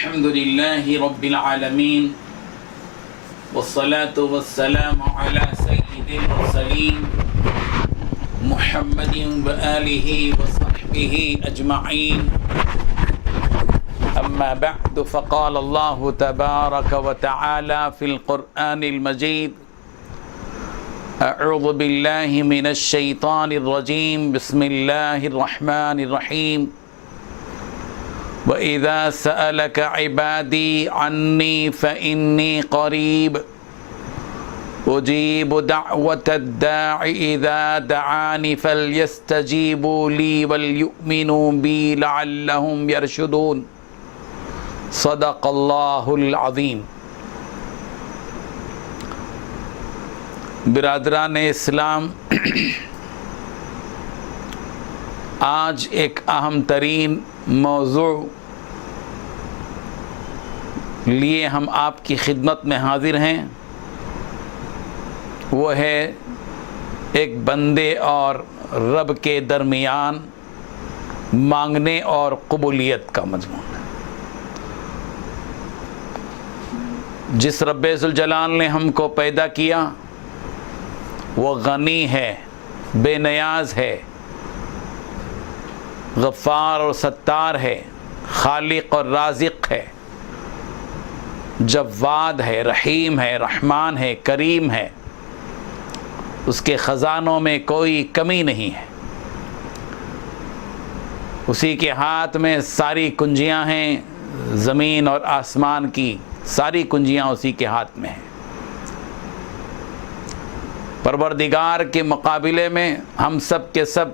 الحمد لله رب العالمين والصلاة والسلام على سيد المرسلين محمد وآله وصحبه أجمعين أما بعد فقال الله تبارك وتعالى في القرآن المجيد أعوذ بالله من الشيطان الرجيم بسم الله الرحمن الرحيم وَإِذَا سَأَلَكَ عِبَادِي عَنِّي فَإِنِّي قَرِيبٌ أُجِيبُ دَعْوَةَ الدَّاعِ إِذَا دَعَانِ فَلْيَسْتَجِيبُوا لِي وَلْيُؤْمِنُوا بِي لَعَلَّهُمْ يَرْشُدُونَ صدق اللہ العظیم۔ برادران اسلام، آج ایک اہم ترین موضوع لیے ہم آپ کی خدمت میں حاضر ہیں، وہ ہے ایک بندے اور رب کے درمیان مانگنے اور قبولیت کا مضمون۔ جس رب ذوالجلال نے ہم کو پیدا کیا وہ غنی ہے، بے نیاز ہے، غفار اور ستار ہے، خالق اور رازق ہے، جواد ہے، رحیم ہے، رحمان ہے، کریم ہے، اس کے خزانوں میں کوئی کمی نہیں ہے، اسی کے ہاتھ میں ساری کنجیاں ہیں، زمین اور آسمان کی ساری کنجیاں اسی کے ہاتھ میں ہیں۔ پروردگار کے مقابلے میں ہم سب کے سب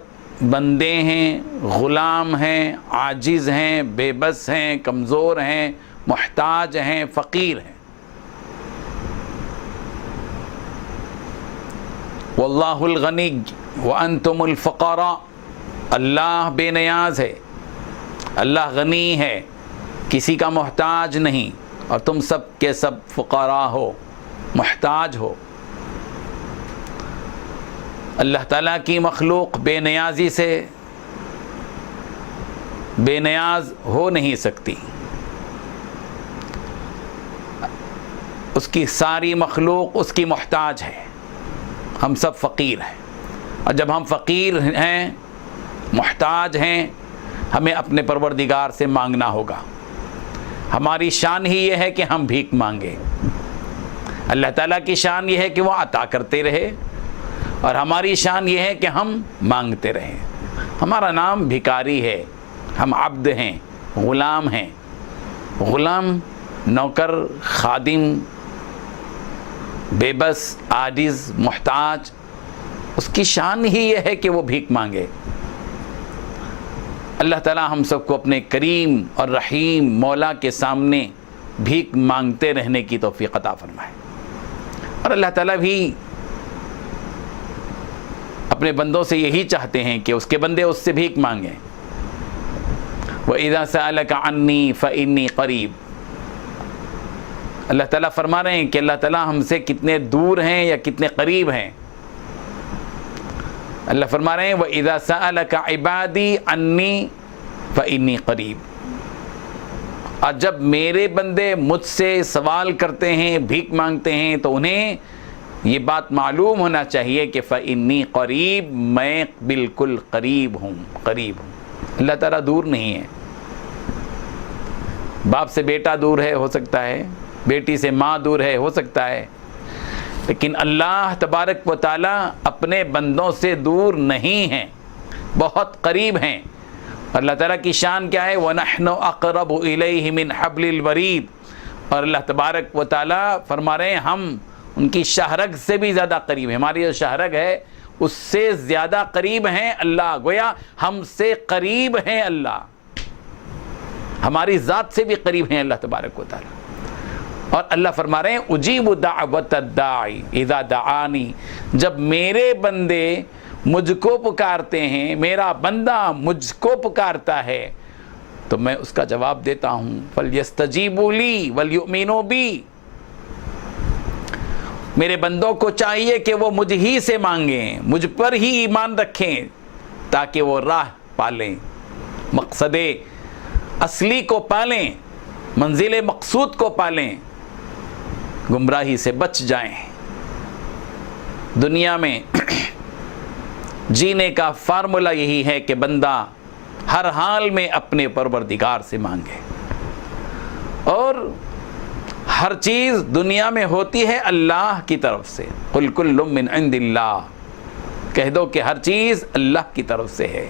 بندے ہیں، غلام ہیں، عاجز ہیں، بے بس ہیں، کمزور ہیں، محتاج ہیں، فقیر ہیں۔ واللہ الغنی وانتم الفقراء، اللہ بے نیاز ہے، اللہ غنی ہے، کسی کا محتاج نہیں، اور تم سب کے سب فقراء ہو، محتاج ہو۔ اللہ تعالیٰ کی مخلوق بے نیازی سے بے نیاز ہو نہیں سکتی، اس کی ساری مخلوق اس کی محتاج ہے، ہم سب فقیر ہیں، اور جب ہم فقیر ہیں، محتاج ہیں، ہمیں اپنے پروردگار سے مانگنا ہوگا۔ ہماری شان ہی یہ ہے کہ ہم بھیک مانگیں، اللہ تعالیٰ کی شان یہ ہے کہ وہ عطا کرتے رہے، اور ہماری شان یہ ہے کہ ہم مانگتے رہیں۔ ہمارا نام بھکاری ہے، ہم عبد ہیں، غلام ہیں۔ غلام، نوکر، خادم، بے بس، عاجز، محتاج، اس کی شان ہی یہ ہے کہ وہ بھیک مانگے۔ اللہ تعالیٰ ہم سب کو اپنے کریم اور رحیم مولا کے سامنے بھیک مانگتے رہنے کی توفیق عطا فرمائے۔ اور اللہ تعالیٰ بھی اپنے بندوں سے یہی چاہتے ہیں کہ اس کے بندے اس سے بھیک مانگیں۔ وَإِذَا سَأَلَكَ عَنِّي فَإِنِّي قَرِيبٌ۔ اللہ تعالیٰ فرما رہے ہیں کہ اللہ تعالیٰ ہم سے کتنے دور ہیں یا کتنے قریب ہیں۔ اللہ فرما رہے ہیں وَإِذَا سَأَلَكَ عِبَادِي عَنِّي فَإِنِّي قَرِيبٌ۔ اور جب میرے بندے مجھ سے سوال کرتے ہیں، بھیک مانگتے ہیں، تو انہیں یہ بات معلوم ہونا چاہیے کہ فَإِنِّي قریب، میں بالکل قریب ہوں، قریب ہوں۔ اللہ تعالیٰ دور نہیں ہے۔ باپ سے بیٹا دور ہے، ہو سکتا ہے، بیٹی سے ماں دور ہے، ہو سکتا ہے، لیکن اللہ تبارک و تعالیٰ اپنے بندوں سے دور نہیں ہیں، بہت قریب ہیں۔ اللہ تعالیٰ کی شان کیا ہے؟ وَنَحْنُ أَقْرَبُ إِلَيْهِ مِنْ حَبْلِ الْوَرِيدِ۔ اور اللہ تبارک و تعالیٰ فرما رہے ہیں ہم ان کی شہرگ سے بھی زیادہ قریب ہیں۔ ہماری جو شہرگ ہے اس سے زیادہ قریب ہیں اللہ، گویا ہم سے قریب ہیں اللہ، ہماری ذات سے بھی قریب ہیں اللہ تبارک و تعالیٰ۔ اور اللہ فرما رہے ہیں اجیب دعوت الداعی اذا دعانی، جب میرے بندے مجھ کو پکارتے ہیں، میرا بندہ مجھ کو پکارتا ہے تو میں اس کا جواب دیتا ہوں۔ فَلْيَسْتَجِيبُوا لِي وَلْيُؤْمِنُوا بِي، میرے بندوں کو چاہیے کہ وہ مجھ ہی سے مانگیں، مجھ پر ہی ایمان رکھیں تاکہ وہ راہ پالیں، مقصد اصلی کو پالیں، منزل مقصود کو پالیں، گمراہی سے بچ جائیں۔ دنیا میں جینے کا فارمولہ یہی ہے کہ بندہ ہر حال میں اپنے پروردگار سے مانگے، اور ہر چیز دنیا میں ہوتی ہے اللہ کی طرف سے۔ قل کل من عند اللہ، کہہ دو کہ ہر چیز اللہ کی طرف سے ہے،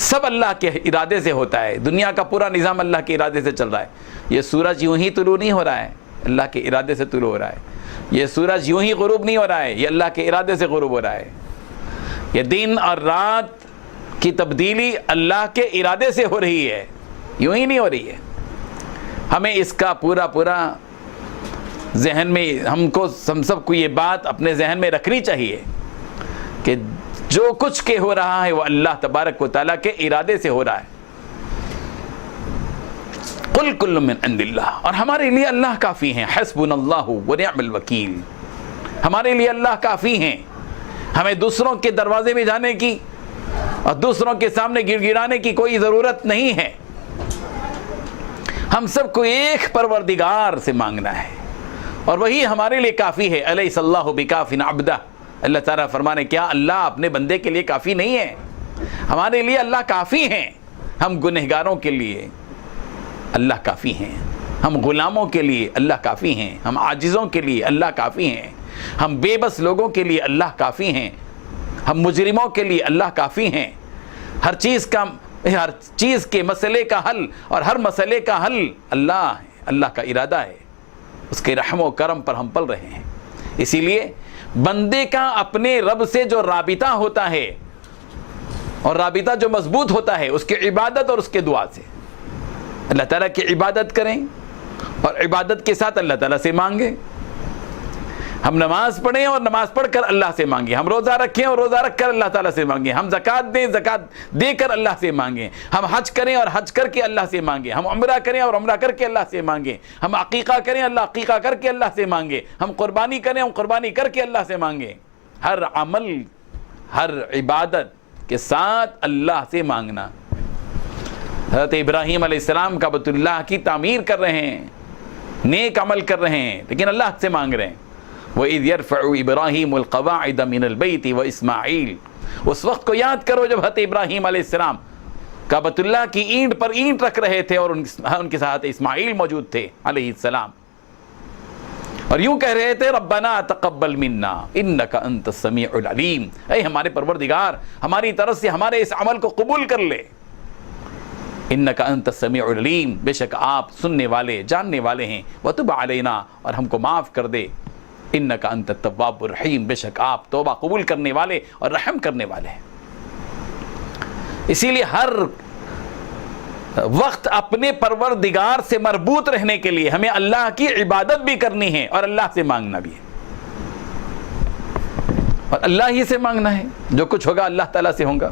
سب اللہ کے ارادے سے ہوتا ہے، دنیا کا پورا نظام اللہ کے ارادے سے چل رہا ہے۔ یہ سورج یوں ہی طلوع نہیں ہو رہا ہے، اللہ کے ارادے سے طلوع ہو رہا ہے۔ یہ سورج یوں ہی غروب نہیں ہو رہا ہے، یہ اللہ کے ارادے سے غروب ہو رہا ہے۔ یہ دن اور رات کی تبدیلی اللہ کے ارادے سے ہو رہی ہے، یوں ہی نہیں ہو رہی ہے۔ ہمیں اس کا پورا ذہن میں ہم سب کو یہ بات اپنے ذہن میں رکھنی چاہیے کہ جو کچھ کے ہو رہا ہے وہ اللہ تبارک و تعالیٰ کے ارادے سے ہو رہا ہے۔ قل کل من عند اللہ، اور ہمارے لیے اللہ کافی ہیں، حسبنا اللہ ونعم الوکیل، ہمارے لیے اللہ کافی ہیں۔ ہمیں دوسروں کے دروازے میں جانے کی اور دوسروں کے سامنے گڑ گڑانے کی کوئی ضرورت نہیں ہے۔ ہم سب کو ایک پروردگار سے مانگنا ہے، اور وہی ہمارے لیے کافی ہے۔ الیس اللہ بکاف عبدہ، اللہ تعالیٰ فرمانے کیا اللہ اپنے بندے کے لیے کافی نہیں ہے؟ ہمارے لیے اللہ کافی ہیں۔ ہم گنہگاروں کے لیے اللہ کافی ہیں، ہم غلاموں کے لیے اللہ کافی ہیں، ہم عاجزوں کے لیے اللہ کافی ہیں، ہم بے بس لوگوں کے لیے اللہ کافی ہیں، ہم مجرموں کے لیے اللہ کافی ہیں۔ ہر چیز کے مسئلے کا حل اور ہر مسئلے کا حل اللہ ہے، اللہ کا ارادہ ہے، اس کے رحم و کرم پر ہم پل رہے ہیں۔ اسی لیے بندے کا اپنے رب سے جو رابطہ ہوتا ہے، اور رابطہ جو مضبوط ہوتا ہے، اس کی عبادت اور اس کے دعا سے۔ اللہ تعالیٰ کی عبادت کریں اور عبادت کے ساتھ اللہ تعالیٰ سے مانگیں۔ ہم نماز پڑھیں اور نماز پڑھ کر اللہ سے مانگیں، ہم روزہ رکھیں اور روزہ رکھ کر اللہ تعالیٰ سے مانگیں، ہم زکوٰۃ دیں، زکوٰۃ دے کر اللہ سے مانگیں، ہم حج کریں اور حج کر کے اللہ سے مانگیں، ہم عمرہ کریں اور عمرہ کر کے اللہ سے مانگیں، ہم عقیقہ کریں، اللہ عقیقہ کر کے اللہ سے مانگیں، ہم قربانی کریں، ہم قربانی کر کے اللہ سے مانگیں۔ ہر عمل، ہر عبادت کے ساتھ اللہ سے مانگنا۔ حضرت ابراہیم علیہ السلام کا بیت اللہ کی تعمیر کر رہے ہیں، نیک عمل کر رہے ہیں، لیکن اللہ سے مانگ رہے ہیں۔ وَإِذْ يَرْفَعُ إِبْرَاهِيمُ الْقَوَاعِدَ مِنَ الْبَيْتِ وَإِسْمَاعِيلُ، اس وقت کو یاد کرو جب حضرت ابراہیم علیہ السلام کعبۃ اللہ کی اینٹ پر اینٹ رکھ رہے تھے، اور ان کے ساتھ اسماعیل موجود تھے علیہ السلام، اور یوں کہہ رہے تھے ربنا تقبل منا انک انت السمیع العلیم، اے ہمارے پروردگار ہماری طرف سے ہمارے اس عمل کو قبول کر لے۔ انک انت السمیع العلیم، بے شک آپ سننے والے جاننے والے ہیں، وتب علینا، اور ہم کو معاف کر دے، انک انت التواب الرحیم، بے شک آپ توبہ قبول کرنے والے اور رحم کرنے والے ہیں۔ اسی لیے ہر وقت اپنے پروردگار سے مربوط رہنے کے لیے ہمیں اللہ کی عبادت بھی کرنی ہے اور اللہ سے مانگنا بھی ہے، اور اللہ ہی سے مانگنا ہے۔ جو کچھ ہوگا اللہ تعالیٰ سے ہوگا۔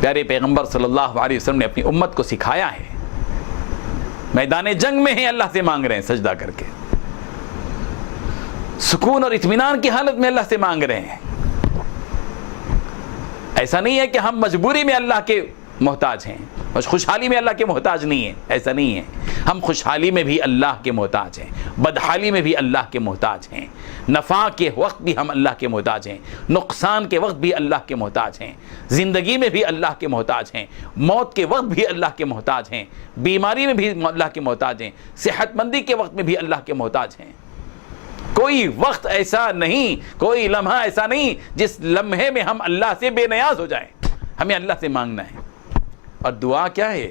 پیارے پیغمبر صلی اللہ علیہ وسلم نے اپنی امت کو سکھایا ہے، میدان جنگ میں ہیں اللہ سے مانگ رہے ہیں سجدہ کر کے، سکون اور اطمینان کی حالت میں اللہ سے مانگ رہے ہیں۔ ایسا نہیں ہے کہ ہم مجبوری میں اللہ کے محتاج ہیں، خوشحالی میں اللہ کے محتاج نہیں ہیں، ایسا نہیں ہے۔ ہم خوشحالی میں بھی اللہ کے محتاج ہیں، بدحالی میں بھی اللہ کے محتاج ہیں، نفع کے وقت بھی ہم اللہ کے محتاج ہیں، نقصان کے وقت بھی اللہ کے محتاج ہیں، زندگی میں بھی اللہ کے محتاج ہیں، موت کے وقت بھی اللہ کے محتاج ہیں، بیماری میں بھی اللہ کے محتاج ہیں، صحت مندی کے وقت میں بھی اللہ کے محتاج ہیں۔ کوئی وقت ایسا نہیں، کوئی لمحہ ایسا نہیں جس لمحے میں ہم اللہ سے بے نیاز ہو جائیں۔ ہمیں اللہ سے مانگنا ہے۔ اور دعا کیا ہے؟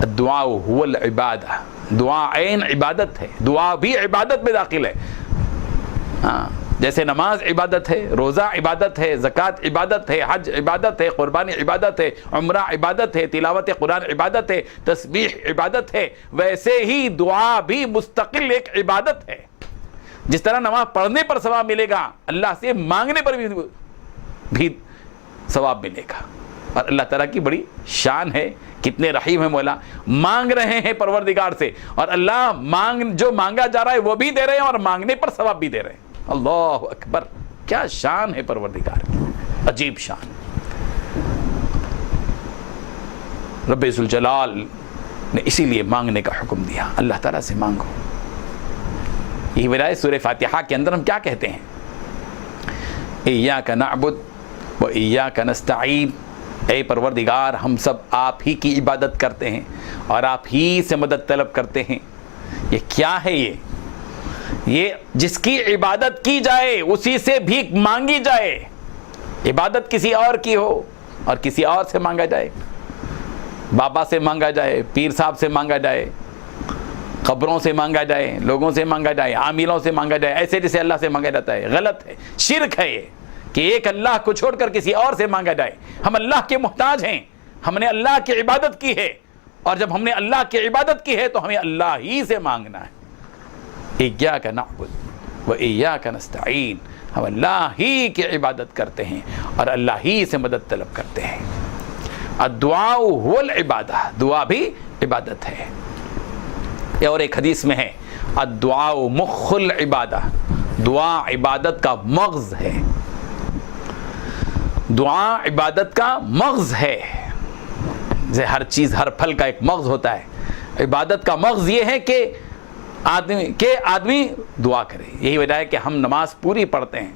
الدعاء هو العبادہ، دعا عین عبادت ہے، دعا بھی عبادت میں داخل ہے۔ جیسے نماز عبادت ہے، روزہ عبادت ہے، زکوٰۃ عبادت ہے، حج عبادت ہے، قربانی عبادت ہے، عمرہ عبادت ہے، تلاوت قرآن عبادت ہے، تسبیح عبادت ہے، ویسے ہی دعا بھی مستقل ایک عبادت ہے۔ جس طرح نماز پڑھنے پر ثواب ملے گا، اللہ سے مانگنے پر بھی ثواب ملے گا۔ اور اللہ تعالیٰ کی بڑی شان ہے، کتنے رحیم ہیں مولا، مانگ رہے ہیں پروردگار سے، اور اللہ جو مانگا جا رہا ہے وہ بھی دے رہے ہیں اور مانگنے پر ثواب بھی دے رہے ہیں۔ اللہ اکبر، کیا شان ہے پروردگار کی، عجیب شان۔ رب ذوالجلال نے اسی لیے مانگنے کا حکم دیا، اللہ تعالیٰ سے مانگو۔ یہی وجہ ہے سورہ فاتحہ کے اندر ہم کیا کہتے ہیں؟ ایاک نعبد و ایاک نستعین، اے پروردگار ہم سب آپ ہی کی عبادت کرتے ہیں اور آپ ہی سے مدد طلب کرتے ہیں۔ یہ کیا ہے؟ یہ جس کی عبادت کی جائے اسی سے بھیک مانگی جائے، عبادت کسی اور کی ہو اور کسی اور سے مانگا جائے، بابا سے مانگا جائے، پیر صاحب سے مانگا جائے، قبروں سے مانگا جائے، لوگوں سے مانگا جائے، عاملوں سے مانگا جائے، ایسے جیسے اللہ سے مانگا جاتا ہے، غلط ہے، شرک ہے یہ کہ ایک اللہ کو چھوڑ کر کسی اور سے مانگا جائے۔ ہم اللہ کے محتاج ہیں، ہم نے اللہ کی عبادت کی ہے، اور جب ہم نے اللہ کی عبادت کی ہے تو ہمیں اللہ ہی سے مانگنا ہے۔ ایاک نعبد و ایاک نستعین، ہم اللہ ہی کی عبادت کرتے ہیں اور اللہ ہی سے مدد طلب کرتے ہیں۔ الدعاء هو العبادہ، دعا بھی عبادت ہے۔ اور ایک حدیث میں ہے الدعاء مخ العبادہ، دعا عبادت کا مغز ہے، دعا عبادت کا مغز ہے۔ جیسے ہر چیز، ہر پھل کا ایک مغز ہوتا ہے، عبادت کا مغز یہ ہے کہ آدمی دعا کرے۔ یہی وجہ ہے کہ ہم نماز پوری پڑھتے ہیں،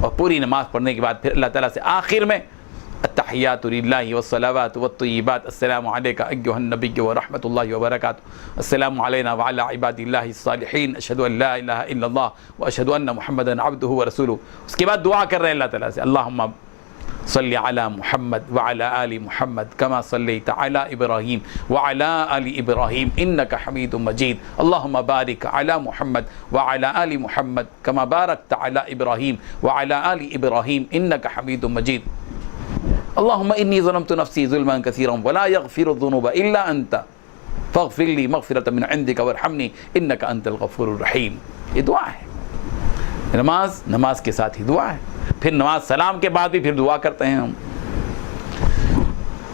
اور پوری نماز پڑھنے کے بعد پھر اللہ تعالیٰ سے آخر میں التحیات للہ والصلوات والطیبات السلام علیک ایھا النبی ورحمۃ اللہ وبرکاتہ السلام علینا وعلی عباد اللہ الصالحین اشہد ان لا الہ الا اللہ واشہد ان محمدا عبدہ ورسولہ۔ اس کے بعد دعا کر رہے ہیں اللہ تعالیٰ سے اللہم صلی علی محمد وعلی آل محمد کما صلیت علی ابراہیم وعلی آل ابراہیم انک حمید مجید، اللہم بارک علی محمد وعلی آل محمد کما بارکت علی ابراہیم وعلی آل ابراہیم انک حمید مجید، اللہم انی ظلمت نفسی ظلما کثیرا ولا یغفر الذنوب الا انت فاغفر لی مغفرۃ من عندک وارحمنی انک انت الغفور الرحیم۔ یہ دعا ہے، نماز کے ساتھ ہی دعا ہے۔ پھر نماز سلام کے بعد بھی پھر دعا کرتے ہیں ہم۔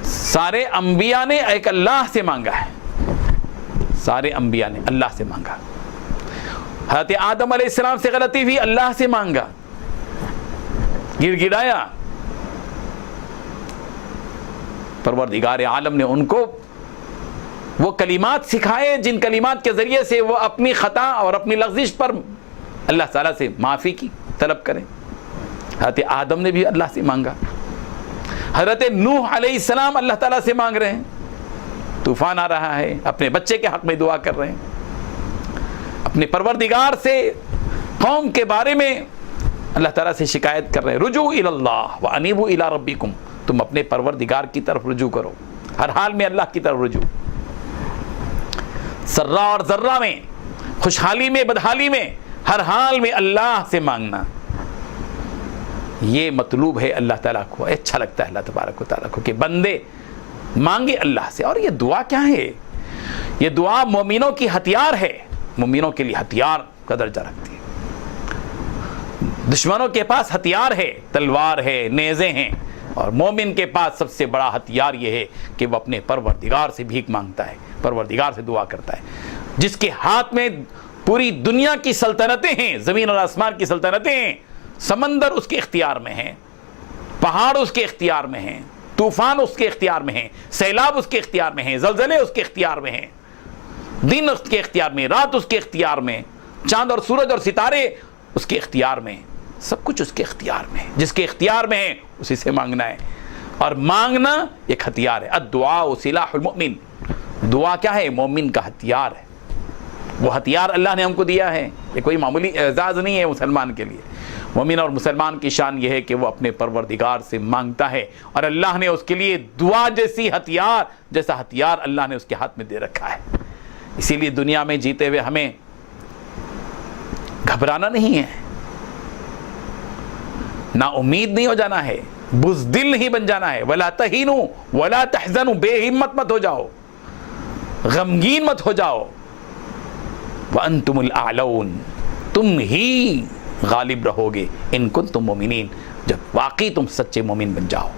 سارے انبیاء نے ایک اللہ سے مانگا ہے، سارے انبیاء نے اللہ سے مانگا۔ حضرت آدم علیہ السلام سے غلطی ہوئی، اللہ سے مانگا، گر گڑایا، پروردگار عالم نے ان کو وہ کلمات سکھائے جن کلمات کے ذریعے سے وہ اپنی خطا اور اپنی لغزش پر اللہ تعالیٰ سے معافی کی طلب کریں۔ حضرت آدم نے بھی اللہ سے مانگا، حضرت نوح علیہ السلام اللہ تعالیٰ سے مانگ رہے ہیں، طوفان آ رہا ہے، اپنے بچے کے حق میں دعا کر رہے ہیں، اپنے پروردگار سے قوم کے بارے میں اللہ تعالیٰ سے شکایت کر رہے ہیں، رجوع الی اللہ وانیبوا الی ربکم، تم اپنے پروردگار کی طرف رجوع کرو، ہر حال میں اللہ کی طرف رجوع، سرا اور ذرہ میں، خوشحالی میں بدحالی میں، ہر حال میں اللہ سے مانگنا، یہ مطلوب ہے اللہ تعالیٰ کو۔ اچھا لگتا ہے اللہ تبارک و تعالیٰ کو کہ بندے مانگے اللہ سے۔ اور یہ دعا کیا ہے؟ یہ دعا مومنوں کی ہتھیار ہے، مومنوں کے لیے ہتھیار کا درجہ رکھتی ہے۔ دشمنوں کے پاس ہتھیار ہے، تلوار ہے، نیزے ہیں، اور مومن کے پاس سب سے بڑا ہتھیار یہ ہے کہ وہ اپنے پروردگار سے بھیک مانگتا ہے، پروردگار سے دعا کرتا ہے، جس کے ہاتھ میں پوری دنیا کی سلطنتیں ہیں، زمین اور آسمان کی سلطنتیں ہیں، سمندر اس کے اختیار میں ہیں، پہاڑ اس کے اختیار میں ہیں، طوفان اس کے اختیار میں ہیں، سیلاب اس کے اختیار میں ہیں، زلزلے اس کے اختیار میں ہیں، دن اس کے اختیار میں، رات اس کے اختیار میں، چاند اور سورج اور ستارے اس کے اختیار میں، سب کچھ اس کے اختیار میں ہے۔ جس کے اختیار میں ہے اسی سے مانگنا ہے، اور مانگنا ایک ہتھیار ہے۔ الدعاء سلاح المؤمن، دعا کیا ہے؟ مومن کا ہتھیار ہے۔ وہ ہتھیار اللہ نے ہم کو دیا ہے، یہ کوئی معمولی اعزاز نہیں ہے مسلمان کے لیے۔ مومن اور مسلمان کی شان یہ ہے کہ وہ اپنے پروردگار سے مانگتا ہے، اور اللہ نے اس کے لیے دعا جیسا ہتھیار اللہ نے اس کے ہاتھ میں دے رکھا ہے۔ اسی لیے دنیا میں جیتے ہوئے ہمیں گھبرانا نہیں ہے، نا امید نہیں ہو جانا ہے، بزدل نہیں بن جانا ہے۔ ولا تہینوا ولا تحزنوا، بے ہمت مت ہو جاؤ، غمگین مت ہو جاؤ۔ وانتم الاعلون، تم ہی غالب رہو گے ان کنتم مومنین، جب واقعی تم سچے مومن بن جاؤ۔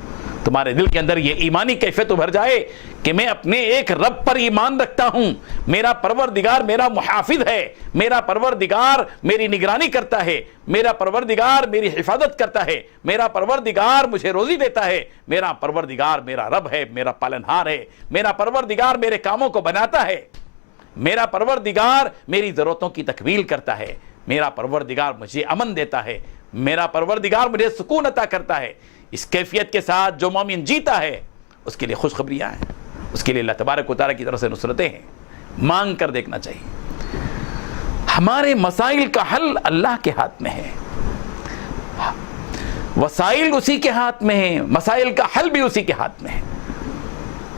تمہارے دل کے اندر یہ ایمانی کیفیت ابھر جائے کہ میں اپنے ایک رب پر ایمان رکھتا ہوں، میرا پروردگار میرا محافظ ہے، میرا پروردگار میری نگرانی کرتا ہے، میرا پروردگار میری حفاظت کرتا ہے، میرا پروردگار مجھے روزی دیتا ہے، میرا پروردگار میرا رب ہے، میرا پالنہار ہے، میرا پروردگار میرے کاموں کو بناتا ہے، میرا پروردگار میری ضرورتوں کی تکمیل کرتا ہے، میرا پروردگار مجھے امن دیتا ہے، میرا پروردگار مجھے سکون عطا کرتا ہے۔ اس کیفیت کے ساتھ جو مومن جیتا ہے اس کے لیے خوشخبریاں ہیں، اس کے لیے اللہ تبارک و تعالیٰ کی طرف سے نصرتیں ہیں، مانگ کر دیکھنا چاہیے۔ ہمارے مسائل کا حل اللہ کے ہاتھ میں ہے، وسائل اسی کے ہاتھ میں ہیں، مسائل کا حل بھی اسی کے ہاتھ میں ہے۔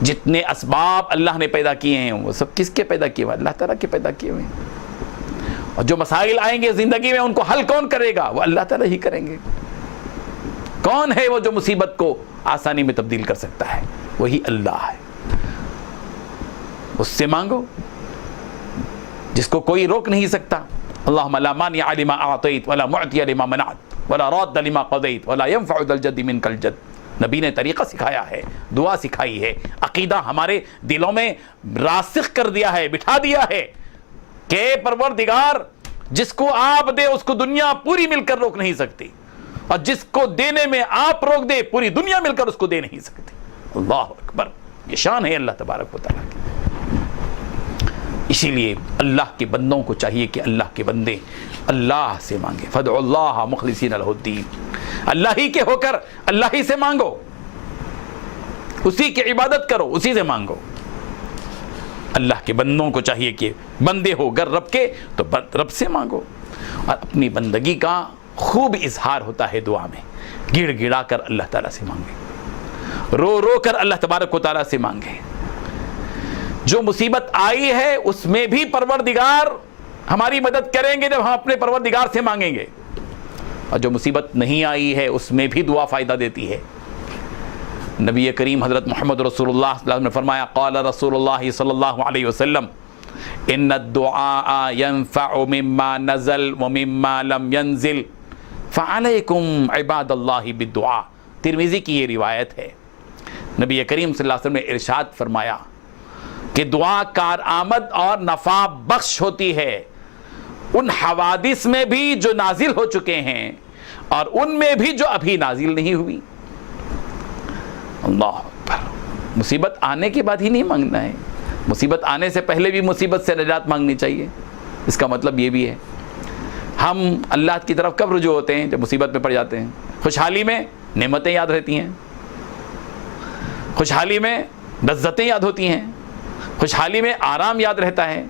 جتنے اسباب اللہ نے پیدا کیے ہیں وہ سب کس کے پیدا کیے ہوئے؟ اللہ تعالیٰ کے پیدا کیے ہوئے ہیں۔ اور جو مسائل آئیں گے زندگی میں ان کو حل کون کرے گا؟ وہ اللہ تعالیٰ ہی کریں گے۔ کون ہے وہ جو مصیبت کو آسانی میں تبدیل کر سکتا ہے؟ وہی اللہ ہے۔ اس سے مانگو جس کو کوئی روک نہیں سکتا۔ اللہم لا مانع لما اعطیت ولا معطی لما منعت ولا راد لما قضیت ولا ينفع ذا الجد منک الجد۔ نبی نے طریقہ سکھایا ہے، دعا سکھائی ہے، عقیدہ ہمارے دلوں میں راسخ کر دیا ہے، بٹھا دیا ہے کہ پروردگار جس کو آپ دے اس کو دنیا پوری مل کر روک نہیں سکتی، اور جس کو دینے میں آپ روک دے پوری دنیا مل کر اس کو دے نہیں سکتی۔ اللہ اکبر، یہ شان ہے اللہ تبارک و تعالیٰ کی۔ اسی لیے اللہ کے بندوں کو چاہیے کہ اللہ کے بندے اللہ سے مانگے۔ فادعوا اللہ مخلصین لہ الدین، اللہ ہی کے ہو کر اللہ ہی سے مانگو، اسی کی عبادت کرو، اسی سے مانگو۔ اللہ کے بندوں کو چاہیے کہ بندے ہو گر رب کے تو رب سے مانگو، اور اپنی بندگی کا خوب اظہار ہوتا ہے دعا میں، گڑ گڑا کر اللہ تعالیٰ سے مانگے، رو رو کر اللہ تبارک و تعالیٰ سے مانگے۔ جو مصیبت آئی ہے اس میں بھی پروردگار ہماری مدد کریں گے جب ہم اپنے پروردگار سے مانگیں گے، اور جو مصیبت نہیں آئی ہے اس میں بھی دعا فائدہ دیتی ہے۔ نبی کریم حضرت محمد رسول اللہ صلی اللہ علیہ وسلم نے فرمایا، قال رسول اللہ صلی اللہ علیہ وسلم ان الدعاء ينفع مما نزل ومما لم ينزل فعلیکم عباد اللہ بالدعاء۔ ترمذی کی یہ روایت ہے۔ نبی کریم صلی اللہ علیہ وسلم نے ارشاد فرمایا کہ دعا کارآمد اور نفع بخش ہوتی ہے ان حوادث میں بھی جو نازل ہو چکے ہیں اور ان میں بھی جو ابھی نازل نہیں ہوئی۔ اللہ اکبر، مصیبت آنے کے بعد ہی نہیں مانگنا ہے، مصیبت آنے سے پہلے بھی مصیبت سے نجات مانگنی چاہیے۔ اس کا مطلب یہ بھی ہے ہم اللہ کی طرف کب رجوع ہوتے ہیں؟ جب مصیبت میں پڑ جاتے ہیں۔ خوشحالی میں نعمتیں یاد رہتی ہیں، خوشحالی میں لذتیں یاد ہوتی ہیں، خوشحالی میں آرام یاد رہتا ہے،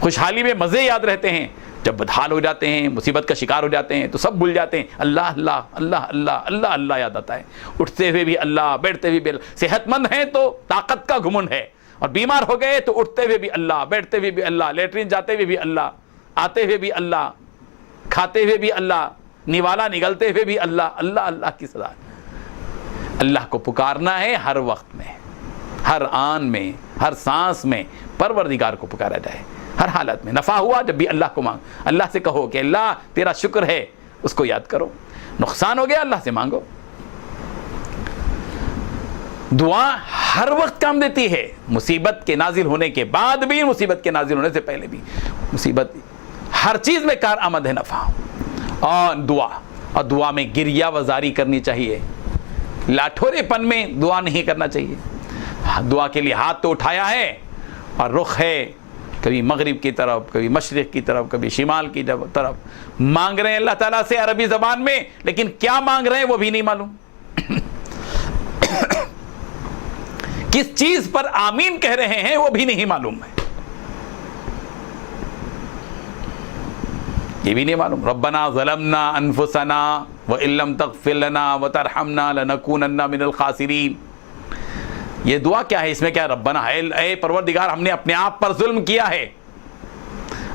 خوشحالی میں مزے یاد رہتے ہیں۔ جب بدحال ہو جاتے ہیں، مصیبت کا شکار ہو جاتے ہیں تو سب بھول جاتے ہیں، اللہ اللہ اللہ اللہ اللہ اللہ یاد آتا ہے۔ اٹھتے ہوئے بھی اللہ، بیٹھتے ہوئے بھی اللہ۔ صحت مند ہیں تو طاقت کا گھمنڈ ہے، اور بیمار ہو گئے تو اٹھتے ہوئے بھی اللہ، بیٹھتے ہوئے بھی اللہ، لیٹرین جاتے ہوئے بھی اللہ، آتے ہوئے بھی اللہ، کھاتے ہوئے بھی اللہ، نوالا نگلتے ہوئے بھی اللہ، اللہ اللہ کی صدا۔ اللہ کو پکارنا ہے ہر وقت میں، ہر آن میں، ہر سانس میں پروردگار کو پکارا جائے، ہر حالت میں۔ نفع ہوا جب بھی اللہ کو مانگ، اللہ سے کہو کہ اللہ تیرا شکر ہے، اس کو یاد کرو۔ نقصان ہو گیا اللہ سے مانگو۔ دعا ہر وقت کام دیتی ہے، مصیبت کے نازل ہونے کے بعد بھی، مصیبت کے نازل ہونے سے پہلے بھی۔ مصیبت ہر چیز میں کارآمد ہے نفع، اور دعا میں گریہ وزاری کرنی چاہیے، لاٹھورے پن میں دعا نہیں کرنا چاہیے۔ دعا کے لیے ہاتھ تو اٹھایا ہے اور رخ ہے کبھی مغرب کی طرف، کبھی مشرق کی طرف، کبھی شمال کی طرف، مانگ رہے ہیں اللہ تعالیٰ سے عربی زبان میں، لیکن کیا مانگ رہے ہیں وہ بھی نہیں معلوم۔ کس چیز پر آمین کہہ رہے ہیں وہ بھی نہیں معلوم ہے، یہ بھی نہیں معلوم۔ ربنا ظلمنا انفسنا وان لم تغفر لنا وترحمنا لنکونن من الخاسرین۔ یہ دعا کیا ہے؟ اس میں کیا ربنا ہے، اے پروردگار ہم نے اپنے آپ پر ظلم کیا ہے،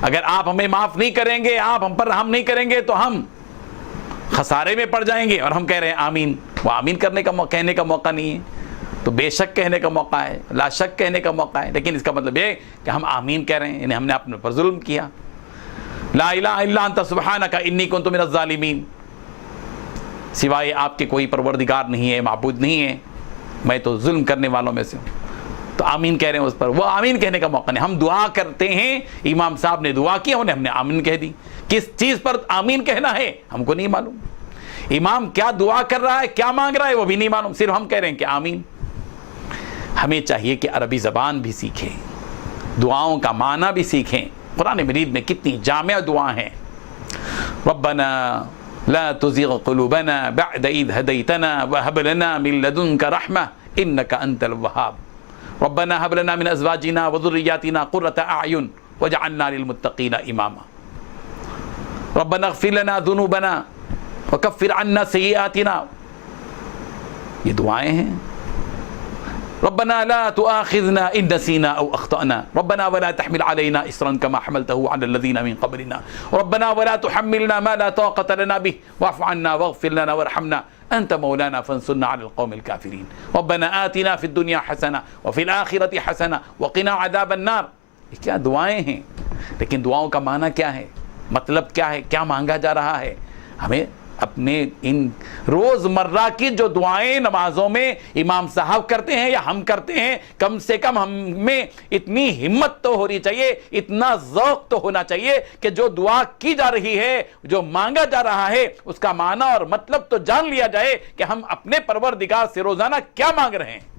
اگر آپ ہمیں معاف نہیں کریں گے، آپ ہم پر رحم نہیں کریں گے تو ہم خسارے میں پڑ جائیں گے۔ اور ہم کہہ رہے ہیں آمین، وہ آمین کرنے کا کہنے کا موقع نہیں ہے، تو بے شک کہنے کا موقع ہے، لا شک کہنے کا موقع ہے، لیکن اس کا مطلب یہ کہ ہم آمین کہہ رہے ہیں، یعنی ہم نے اپنے پر ظلم کیا۔ لا الہ الا انت سبحانک انی کنت من الظالمین، سوائے آپ کے کوئی پروردگار نہیں ہے، معبود نہیں ہے، میں تو ظلم کرنے والوں میں سے ہوں، تو آمین کہہ رہے ہیں اس پر. وہ آمین کہنے کا موقع نہیں. ہم دعا کرتے ہیں، امام صاحب نے دعا کی، ہم نے آمین کہہ دی. کس چیز پر آمین کہنا ہے ہم کو نہیں معلوم. امام کیا دعا کر رہا ہے، کیا مانگ رہا ہے وہ بھی نہیں معلوم، صرف ہم کہہ رہے ہیں کہ آمین. ہمیں چاہیے کہ عربی زبان بھی سیکھیں، دعاؤں کا معنی بھی سیکھیں. قرآن مجید میں کتنی جامع دعا ہیں. ربنا لا تزغ قلوبنا بعد اذ هديتنا وهب لنا من لدنك رحمة انك انت الوهاب. ربنا هب لنا من ازواجنا وذرياتنا قرة اعين واجعلنا للمتقين اماما. ربنا اغفر لنا ذنوبنا وكفر عنا سيئاتنا. یہ دعائیں ہیں. ربنا لا تؤاخذنا ان نسينا او اخطأنا. ربنا ولا تحمل علينا اصرا كما حملته على الذين من قبلنا. ربنا ولا تحملنا ما لا طاقة لنا به واعف عنا واغفر لنا وارحمنا انت مولانا فانصرنا على القوم الكافرين. ربنا آتنا في الدنيا حسنة وفي الآخرة حسنة وقنا عذاب النار. یہ کیا دعائیں ہیں، لیکن دعاؤں کا معنی کیا ہے، مطلب کیا ہے، کیا مانگا جا رہا ہے. ہمیں اپنے ان روز مرہ کی جو دعائیں نمازوں میں امام صاحب کرتے ہیں یا ہم کرتے ہیں، کم سے کم ہم میں اتنی ہمت تو ہونی چاہیے، اتنا ذوق تو ہونا چاہیے کہ جو دعا کی جا رہی ہے، جو مانگا جا رہا ہے، اس کا معنی اور مطلب تو جان لیا جائے کہ ہم اپنے پروردگار سے روزانہ کیا مانگ رہے ہیں.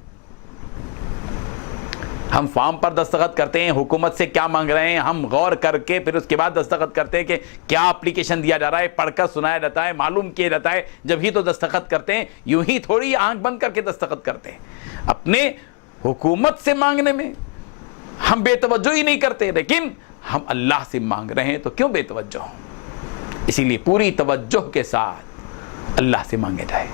ہم فارم پر دستخط کرتے ہیں، حکومت سے کیا مانگ رہے ہیں، ہم غور کر کے پھر اس کے بعد دستخط کرتے ہیں کہ کیا اپلیکیشن دیا جا رہا ہے، پڑھ کر سنایا جاتا ہے، معلوم کیا جاتا ہے، جب ہی تو دستخط کرتے ہیں. یوں ہی تھوڑی آنکھ بند کر کے دستخط کرتے ہیں. اپنے حکومت سے مانگنے میں ہم بے توجہ ہی نہیں کرتے، لیکن ہم اللہ سے مانگ رہے ہیں تو کیوں بے توجہ ہوں. اسی لیے پوری توجہ کے ساتھ اللہ سے مانگے جائے.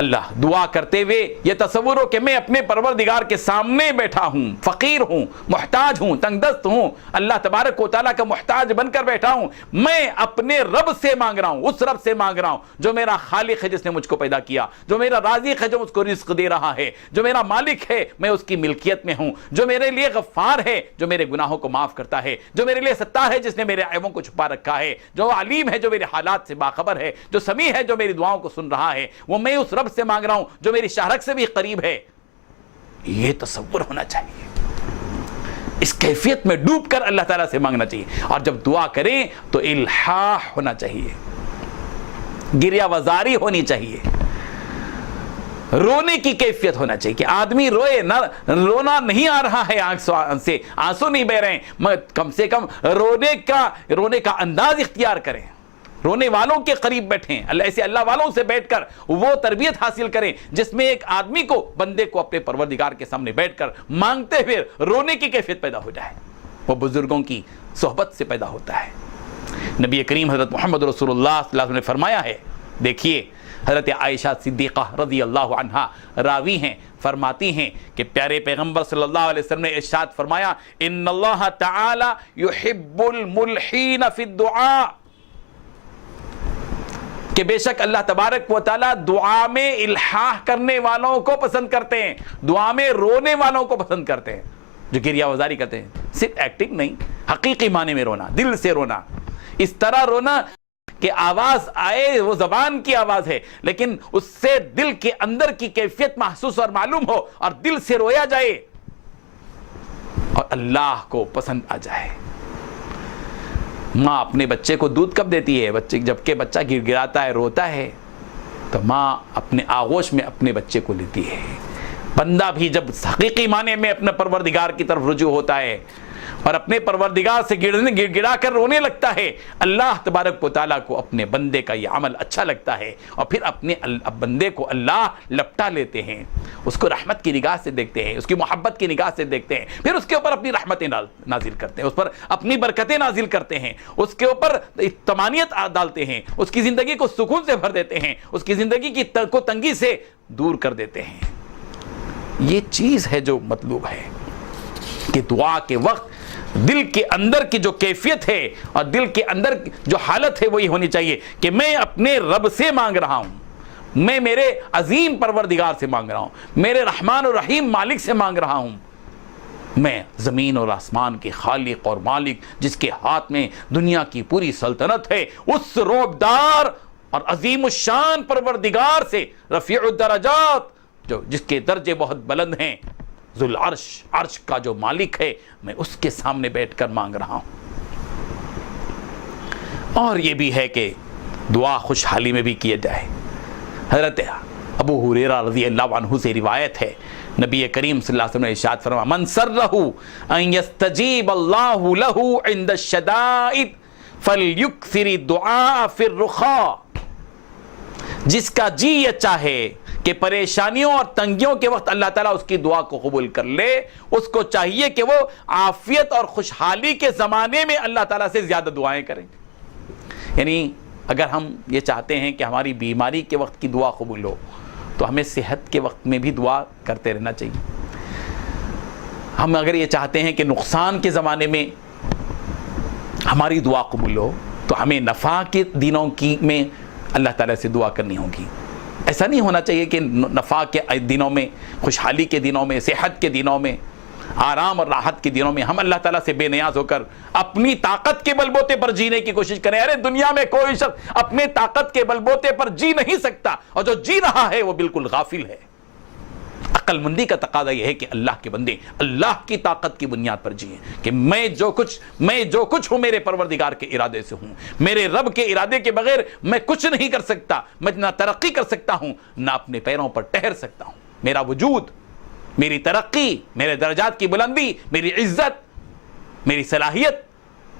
اللہ دعا کرتے ہوئے یہ تصور ہو کہ میں اپنے پروردگار کے سامنے بیٹھا ہوں، فقیر ہوں، محتاج ہوں، تنگ دست ہوں، اللہ تبارک و تعالیٰ کا محتاج بن کر بیٹھا ہوں. میں اپنے رب سے مانگ رہا ہوں، اس رب سے مانگ رہا ہوں جو میرا خالق ہے، جس نے مجھ کو پیدا کیا، جو میرا رازق ہے، جو مجھ کو رزق دے رہا ہے، جو میرا مالک ہے، میں اس کی ملکیت میں ہوں، جو میرے لیے غفار ہے، جو میرے گناہوں کو معاف کرتا ہے، جو میرے لیے ستار ہے، جس نے میرے عیبوں کو چھپا رکھا ہے، جو علیم ہے، جو میرے حالات سے باخبر ہے، جو سمیع ہے، جو میری دعاؤں کو سن رہا ہے. وہ میں اس رب سے مانگ رہا ہوں جو میری شہرک سے بھی قریب ہے. یہ تصور ہونا چاہیے. اس کیفیت میں ڈوب کر اللہ تعالیٰ سے مانگنا چاہیے. اور جب دعا کریں تو الحاح ہونا چاہیے، گریہ وزاری ہونی چاہیے، رونے کی کیفیت ہونا چاہیے کہ آدمی روئے نہ. رونا نہیں آ رہا ہے آنکھ سے، آنسو نہیں بہ رہے ہیں، کم سے کم رونے کا انداز اختیار کریں. رونے والوں کے قریب بیٹھیں، ایسے اللہ والوں سے بیٹھ کر وہ تربیت حاصل کریں جس میں ایک آدمی کو، بندے کو اپنے پروردگار کے سامنے بیٹھ کر مانگتے ہوئے رونے کی کیفیت پیدا ہو جائے. وہ بزرگوں کی صحبت سے پیدا ہوتا ہے. نبی کریم حضرت محمد رسول اللہ صلی اللہ علیہ وسلم نے فرمایا ہے، دیکھیے حضرت عائشہ صدیقہ رضی اللہ عنہا راوی ہیں، فرماتی ہیں کہ پیارے پیغمبر صلی اللہ علیہ وسلم نے ارشاد فرمایا، ان اللہ تعالی یحب الملحین فی الدعاء، کہ بے شک اللہ تبارک و تعالیٰ دعا میں الحاح کرنے والوں کو پسند کرتے ہیں، دعا میں رونے والوں کو پسند کرتے ہیں، جو گریہ وزاری کرتے ہیں. صرف ایکٹنگ نہیں، حقیقی معنی میں رونا، دل سے رونا. اس طرح رونا کہ آواز آئے، وہ زبان کی آواز ہے، لیکن اس سے دل کے اندر کی کیفیت محسوس اور معلوم ہو، اور دل سے رویا جائے اور اللہ کو پسند آ جائے. ماں اپنے بچے کو دودھ کب دیتی ہے؟ جبکہ بچہ گر گراتا ہے، روتا ہے، تو ماں اپنے آغوش میں اپنے بچے کو لیتی ہے. بندہ بھی جب حقیقی معنی میں اپنے پروردگار کی طرف رجوع ہوتا ہے اور اپنے پروردگار سے گر گڑا کر رونے لگتا ہے، اللہ تبارک و تعالیٰ کو اپنے بندے کا یہ عمل اچھا لگتا ہے، اور پھر اپنے بندے کو اللہ لپٹا لیتے ہیں، اس کو رحمت کی نگاہ سے دیکھتے ہیں، اس کی محبت کی نگاہ سے دیکھتے ہیں، پھر اس کے اوپر اپنی رحمتیں نازل کرتے ہیں، اس پر اپنی برکتیں نازل کرتے ہیں، اس کے اوپر طمانینت ڈالتے ہیں، اس کی زندگی کو سکون سے بھر دیتے ہیں، اس کی زندگی کی کو تنگی سے دور کر دیتے ہیں. یہ چیز ہے جو مطلوب ہے کہ دعا کے وقت دل کے اندر کی جو کیفیت ہے اور دل کے اندر جو حالت ہے وہ یہ ہونی چاہیے کہ میں اپنے رب سے مانگ رہا ہوں، میں میرے عظیم پروردگار سے مانگ رہا ہوں، میرے رحمان و رحیم مالک سے مانگ رہا ہوں، میں زمین اور آسمان کے خالق اور مالک جس کے ہاتھ میں دنیا کی پوری سلطنت ہے، اس روبدار اور عظیم الشان پروردگار سے، رفیع الدرجات جس کے درجے بہت بلند ہیں، ذو العرش، عرش کا جو مالک ہے، میں اس کے سامنے بیٹھ کر مانگ رہا ہوں۔ اور یہ بھی ہے کہ دعا خوشحالی میں بھی کیا جائے۔ حضرت ابو ہریرہ رضی اللہ عنہ سے روایت ہے، نبی کریم صلی اللہ علیہ وسلم نے ارشاد فرمایا، من سرہ ان یستجیب اللہ لہ عند الشدائد فلیکثر الدعاء فی الرخاء۔ جس کا جی یہ چاہے کہ پریشانیوں اور تنگیوں کے وقت اللہ تعالیٰ اس کی دعا کو قبول کر لے، اس کو چاہیے کہ وہ عافیت اور خوشحالی کے زمانے میں اللہ تعالیٰ سے زیادہ دعائیں کریں۔ یعنی اگر ہم یہ چاہتے ہیں کہ ہماری بیماری کے وقت کی دعا قبول ہو تو ہمیں صحت کے وقت میں بھی دعا کرتے رہنا چاہیے۔ ہم اگر یہ چاہتے ہیں کہ نقصان کے زمانے میں ہماری دعا قبول ہو تو ہمیں نفع کے دنوں میں اللہ تعالیٰ سے دعا کرنی ہوگی۔ ایسا نہیں ہونا چاہیے کہ نفع کے دنوں میں، خوشحالی کے دنوں میں، صحت کے دنوں میں، آرام اور راحت کے دنوں میں ہم اللہ تعالیٰ سے بے نیاز ہو کر اپنی طاقت کے بل بوتے پر جینے کی کوشش کریں۔ ارے دنیا میں کوئی شخص اپنے طاقت کے بل بوتے پر جی نہیں سکتا، اور جو جی رہا ہے وہ بالکل غافل ہے۔ عقل مندی کا تقاضا یہ ہے کہ اللہ کے بندے اللہ کی طاقت کی بنیاد پر جئیں کہ میں جو کچھ ہوں میرے پروردگار کے ارادے سے ہوں، میرے رب کے ارادے کے بغیر میں کچھ نہیں کر سکتا، میں نہ ترقی کر سکتا ہوں نہ اپنے پیروں پر ٹہر سکتا ہوں۔ میرا وجود، میری ترقی، میرے درجات کی بلندی، میری عزت، میری صلاحیت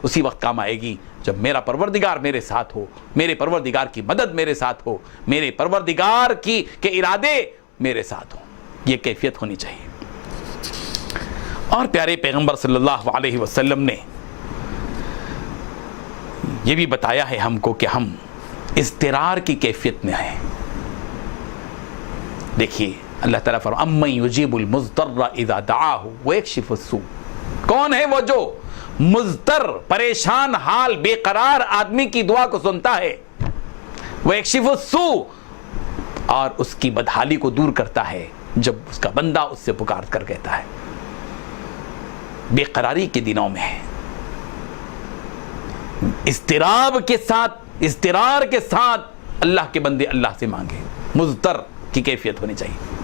اسی وقت کام آئے گی جب میرا پروردگار میرے ساتھ ہو، میرے پروردگار کی مدد میرے ساتھ ہو، میرے پروردگار کے ارادے میرے ساتھ ہوں۔ یہ کیفیت ہونی چاہیے۔ اور پیارے پیغمبر صلی اللہ علیہ وسلم نے یہ بھی بتایا ہے ہم کو کہ ہم اضطرار کی کیفیت میں ہیں۔ دیکھیے اللہ تعالیٰ فرماتا ہے امن یجیب المضطر اذا دعاہ ویکشف السوء۔ کون ہے وہ جو مضطر، پریشان حال، بے قرار آدمی کی دعا کو سنتا ہے، ویکشف السوء، اور اس کی بدحالی کو دور کرتا ہے جب اس کا بندہ اس سے پکار کر کہتا ہے۔ بے قراری کے دنوں میں اضطراب کے ساتھ، اضطرار کے ساتھ اللہ کے بندے اللہ سے مانگے، مضطر کی کیفیت ہونی چاہیے۔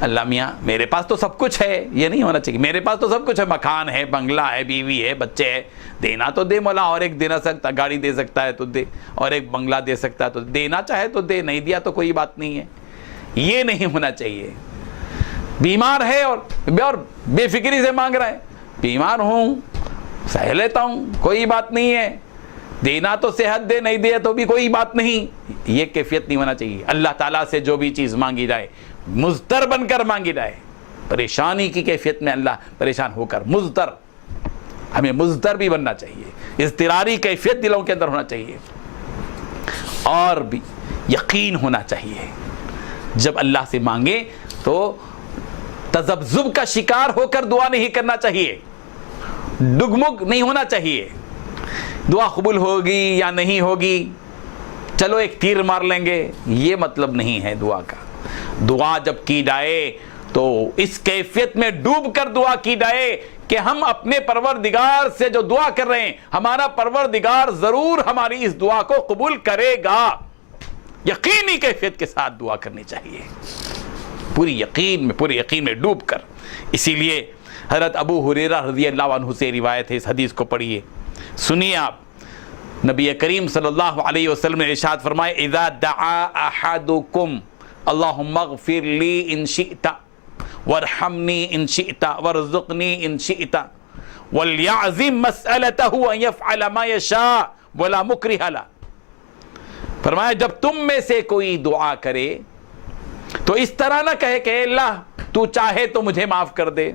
اللہ میاں میرے پاس تو سب کچھ ہے، یہ نہیں ہونا چاہیے۔ میرے پاس تو سب کچھ ہے، مکان ہے، بنگلہ ہے، بیوی ہے، بچے ہے، دینا تو دے مولا، اور ایک دینا سکتا، گاڑی دے سکتا ہے تو دے، اور ایک بنگلہ دے سکتا ہے تو دینا چاہے تو دے، نہیں دیا تو کوئی بات نہیں ہے۔ یہ نہیں ہونا چاہیے۔ بیمار ہے اور بے فکری سے مانگ رہا ہے، بیمار ہوں سہ لیتا ہوں، کوئی بات نہیں ہے، دینا تو صحت دے، نہیں دیا تو بھی کوئی بات نہیں۔ یہ کیفیت نہیں ہونا چاہیے۔ اللہ تعالیٰ سے جو بھی چیز مانگی جائے مضطر بن کر مانگی جائے، پریشانی کی کیفیت میں اللہ پریشان ہو کر مضطر، ہمیں مضطر بھی بننا چاہیے، اضطراری کیفیت دلوں کے اندر ہونا چاہیے، اور بھی یقین ہونا چاہیے۔ جب اللہ سے مانگے تو تذبذب کا شکار ہو کر دعا نہیں کرنا چاہیے، ڈگمگ نہیں ہونا چاہیے۔ دعا قبول ہوگی یا نہیں ہوگی، چلو ایک تیر مار لیں گے، یہ مطلب نہیں ہے دعا کا۔ دعا جب کی جائے تو اس کیفیت میں ڈوب کر دعا کی جائے کہ ہم اپنے پروردگار سے جو دعا کر رہے ہیں، ہمارا پروردگار ضرور ہماری اس دعا کو قبول کرے گا۔ یقینی کیفیت کے ساتھ دعا کرنی چاہیے، پوری یقین میں ڈوب کر۔ اسی لیے حضرت ابو ہریرہ رضی اللہ عنہ سے روایت ہے، اس حدیث کو پڑھیے، سنیے آپ۔ نبی کریم صلی اللہ علیہ وسلم نے ارشاد فرمائے اذا دعا احدکم اللہم اغفر لی ان شئت وارحمنی ان شئت وارزقنی ان شئت وليعزم مسألته ان يفعل ما يشاء ولا مکرہ لہ۔ فرمایا جب تم میں سے کوئی دعا کرے تو اس طرح نہ کہے کہ اللہ تو چاہے تو مجھے معاف کر دے،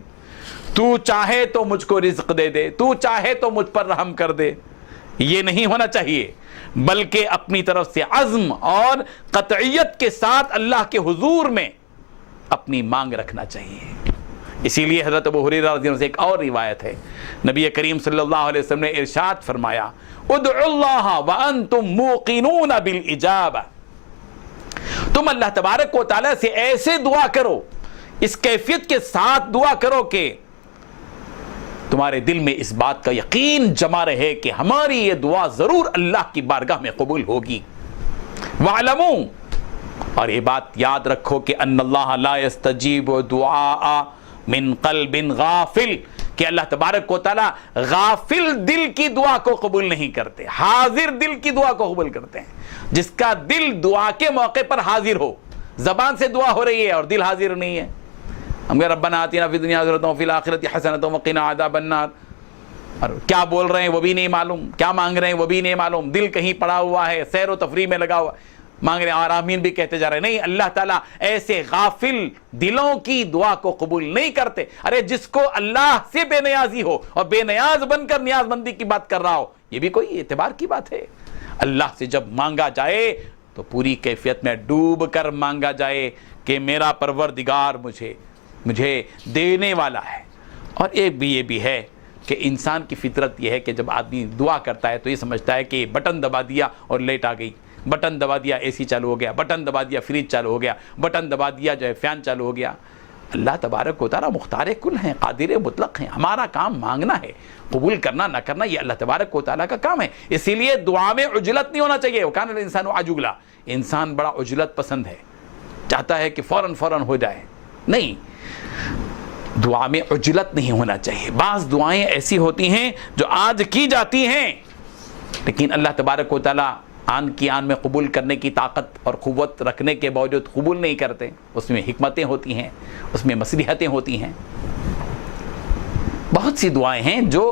تو چاہے تو مجھ کو رزق دے دے، تو چاہے تو مجھ پر رحم کر دے۔ یہ نہیں ہونا چاہیے، بلکہ اپنی طرف سے عزم اور قطعیت کے ساتھ اللہ کے حضور میں اپنی مانگ رکھنا چاہیے۔ اسی لیے حضرت ابو ہریرہ رضی اللہ عنہ سے ایک اور روایت ہے، نبی کریم صلی اللہ علیہ وسلم نے ارشاد فرمایا ادعوا اللہ وانتم موقنون بالاجابہ، تم اللہ تبارک و تعالیٰ سے ایسے دعا کرو، اس کیفیت کے ساتھ دعا کرو کہ تمہارے دل میں اس بات کا یقین جمع رہے کہ ہماری یہ دعا ضرور اللہ کی بارگاہ میں قبول ہوگی۔ وَاعْلَمُوا، اور یہ بات یاد رکھو کہ ان اللہ لا یستجیب دعاء من قلب غافل، کہ اللہ تبارک و تعالیٰ غافل دل کی دعا کو قبول نہیں کرتے، حاضر دل کی دعا کو قبول کرتے ہیں۔ جس کا دل دعا کے موقع پر حاضر ہو، زبان سے دعا ہو رہی ہے اور دل حاضر نہیں ہے، ہم کہہ ربنا آتنا فی الدنیا حسنۃ وفی الآخرۃ حسنۃ وقنا عذاب النار، اور کیا بول رہے ہیں وہ بھی نہیں معلوم، کیا مانگ رہے ہیں وہ بھی نہیں معلوم، دل کہیں پڑا ہوا ہے، سیر و تفریح میں لگا ہوا، مانگ رہے ہیں اور آمین بھی کہتے جا رہے ہیں۔ نہیں، اللہ تعالیٰ ایسے غافل دلوں کی دعا کو قبول نہیں کرتے۔ ارے جس کو اللہ سے بے نیازی ہو اور بے نیاز بن کر نیاز مندی کی بات کر رہا ہو، یہ بھی کوئی اعتبار کی بات ہے؟ اللہ سے جب مانگا جائے تو پوری کیفیت میں ڈوب کر مانگا جائے کہ میرا پروردگار مجھے دینے والا ہے۔ اور ایک بھی یہ بھی ہے کہ انسان کی فطرت یہ ہے کہ جب آدمی دعا کرتا ہے تو یہ سمجھتا ہے کہ بٹن دبا دیا اور لیٹ آ گئی، بٹن دبا دیا اے سی چالو ہو گیا، بٹن دبا دیا فریج چالو ہو گیا، بٹن دبا دیا جو ہے فین چالو ہو گیا۔ اللہ تبارک و تعالیٰ مختار کل ہیں، قادر مطلق ہیں، ہمارا کام مانگنا ہے، قبول کرنا نہ کرنا یہ اللہ تبارک و تعالیٰ کا کام ہے۔ اسی لیے دعا میں عجلت نہیں ہونا چاہیے۔ وَكَانَ الْإِنسَانُ عَجُولًا، انسان بڑا عجلت پسند ہے، چاہتا ہے کہ فوراً ہو جائے۔ نہیں، دعا میں عجلت نہیں ہونا چاہیے۔ بعض دعائیں ایسی ہوتی ہیں جو آج کی جاتی ہیں لیکن اللہ تبارک و تعالیٰ آن کی آن میں قبول کرنے کی طاقت اور قوت رکھنے کے باوجود قبول نہیں کرتے۔ اس میں حکمتیں ہوتی ہیں، اس میں مصلحتیں ہوتی ہیں۔ بہت سی دعائیں ہیں جو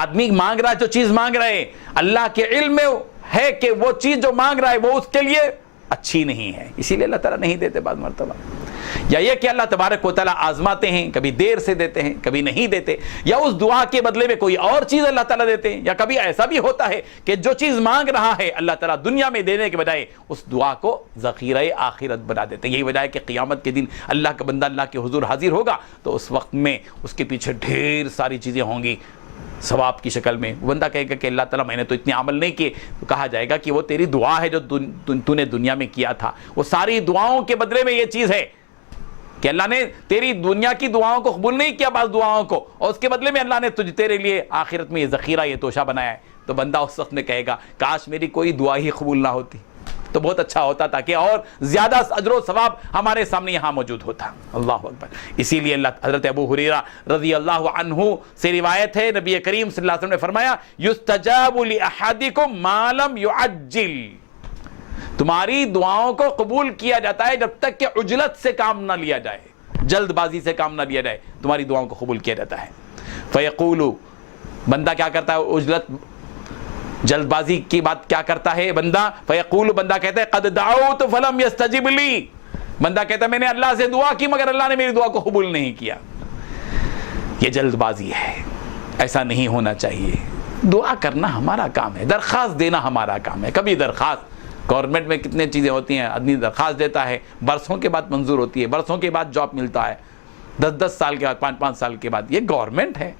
آدمی مانگ رہا ہے، جو چیز مانگ رہا ہے اللہ کے علم میں ہے کہ وہ چیز جو مانگ رہا ہے وہ اس کے لیے اچھی نہیں ہے، اسی لیے اللہ تعالیٰ نہیں دیتے بعض مرتبہ۔ یا یہ کہ اللہ تبارک و تعالیٰ آزماتے ہیں، کبھی دیر سے دیتے ہیں، کبھی نہیں دیتے، یا اس دعا کے بدلے میں کوئی اور چیز اللہ تعالیٰ دیتے ہیں، یا کبھی ایسا بھی ہوتا ہے کہ جو چیز مانگ رہا ہے اللہ تعالیٰ دنیا میں دینے کے بجائے اس دعا کو ذخیرہ آخرت بنا دیتے ہیں۔ یہی وجہ ہے کہ قیامت کے دن اللہ کا بندہ اللہ کے حضور حاضر ہوگا تو اس وقت میں اس کے پیچھے ڈھیر ساری چیزیں ہوں گی ثواب کی شکل میں۔ وہ بندہ کہے گا کہ اللہ تعالیٰ میں نے تو اتنے عمل نہیں کیے، تو کہا جائے گا کہ وہ تیری دعا ہے جو تو نے دنیا میں کیا تھا، وہ ساری دعاؤں کے بدلے میں یہ چیز ہے کہ اللہ نے تیری دنیا کی دعاؤں کو قبول نہیں کیا، بعض دعاؤں کو، اور اس کے بدلے میں اللہ نے تیرے لیے آخرت میں یہ ذخیرہ، یہ توشہ بنایا ہے۔ تو بندہ اس وقت میں کہے گا کاش میری کوئی دعا ہی قبول نہ ہوتی تو بہت اچھا ہوتا، تاکہ اور زیادہ اجر و ثواب ہمارے سامنے یہاں موجود ہوتا۔ اللہ اکبر۔ اسی لیے حضرت ابو ہریرہ رضی اللہ عنہ سے روایت ہے، نبی کریم صلی اللہ علیہ وسلم نے فرمایا یستجاب لأحدکم ما لم یعجل، تمہاری دعاؤں کو قبول کیا جاتا ہے جب تک کہ عجلت سے کام نہ لیا جائے، جلد بازی سے کام نہ لیا جائے، تمہاری دعاؤں کو قبول کیا جاتا ہے۔ فیقول، بندہ کیا کرتا ہے عجلت جلد بازی کی بات کیا کرتا ہے بندہ؟ فیقول، بندہ کہتا ہے قد دعوت فلم یستجب لی، بندہ کہتا ہے میں نے اللہ سے دعا کی مگر اللہ نے میری دعا کو قبول نہیں کیا۔ یہ جلد بازی ہے، ایسا نہیں ہونا چاہیے۔ دعا کرنا ہمارا کام ہے، درخواست دینا ہمارا کام ہے۔ کبھی درخواست گورنمنٹ میں کتنے چیزیں ہوتی ہیں، آدمی درخواست دیتا ہے، برسوں کے بعد منظور ہوتی ہے، برسوں کے بعد جاب ملتا ہے، 10 سال کے بعد، 5 سال کے بعد۔ یہ گورنمنٹ ہے،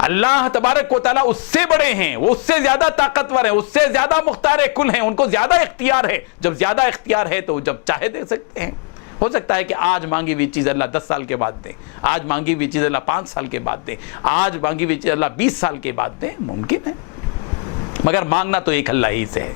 اللہ تبارک و تعالیٰ اس سے بڑے ہیں، وہ اس سے زیادہ طاقتور ہیں، اس سے زیادہ مختار کل ہیں، ان کو زیادہ اختیار ہے۔ جب زیادہ اختیار ہے تو جب چاہے دے سکتے ہیں۔ ہو سکتا ہے کہ آج مانگی ہوئی چیز اللہ 10 سال کے بعد دے، آج مانگی ہوئی چیز اللہ 5 سال کے بعد دے، آج مانگی ہوئی چیز اللہ 20 سال کے بعد دے، ممکن ہے، مگر مانگنا تو ایک اللہ ہی سے ہے۔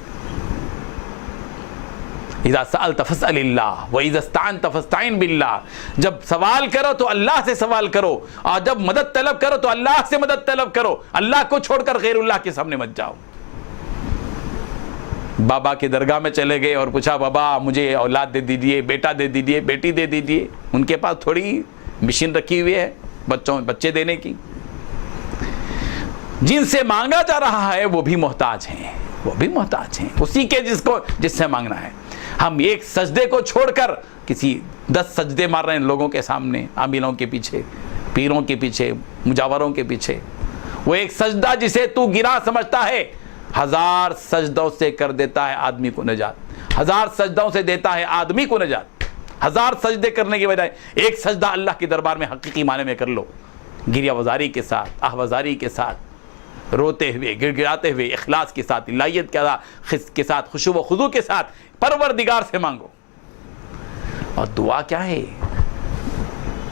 اذا سألت فاسأل اللہ واذا استعنت فاستعن باللہ، جب سوال کرو تو اللہ سے سوال کرو، اور جب مدد طلب کرو تو اللہ سے مدد طلب کرو، اللہ کو چھوڑ کر غیر اللہ کے سامنے مت جاؤ۔ بابا کی درگاہ میں چلے گئے اور پوچھا بابا مجھے اولاد دے دیجئے، بیٹا دے دیجئے، بیٹی دے دیجئے، ان کے پاس تھوڑی مشین رکھی ہوئی ہے بچے دینے کی۔ جن سے مانگا جا رہا ہے وہ بھی محتاج ہیں، وہ بھی محتاج ہیں اسی کے جس سے مانگنا ہے۔ ہم ایک سجدے کو چھوڑ کر کسی 10 سجدے مار رہے ہیں لوگوں کے سامنے، عاملوں کے پیچھے، پیروں کے پیچھے، مجاوروں کے پیچھے۔ وہ ایک سجدہ جسے تو گرا سمجھتا ہے 1000 سجدوں سے کر دیتا ہے آدمی کو نجات، 1000 سجدوں سے دیتا ہے آدمی کو نجات۔ 1000 سجدے کرنے کی بجائے ایک سجدہ اللہ کے دربار میں حقیقی معنی میں کر لو، گریہ وزاری کے ساتھ، آہوازاری کے ساتھ، روتے ہوئے، گڑ گڑاتے ہوئے، اخلاص کے ساتھ، الہیت کے ساتھ، خشوع و خضوع کے ساتھ پروردگار سے مانگو۔ اور دعا کیا ہے؟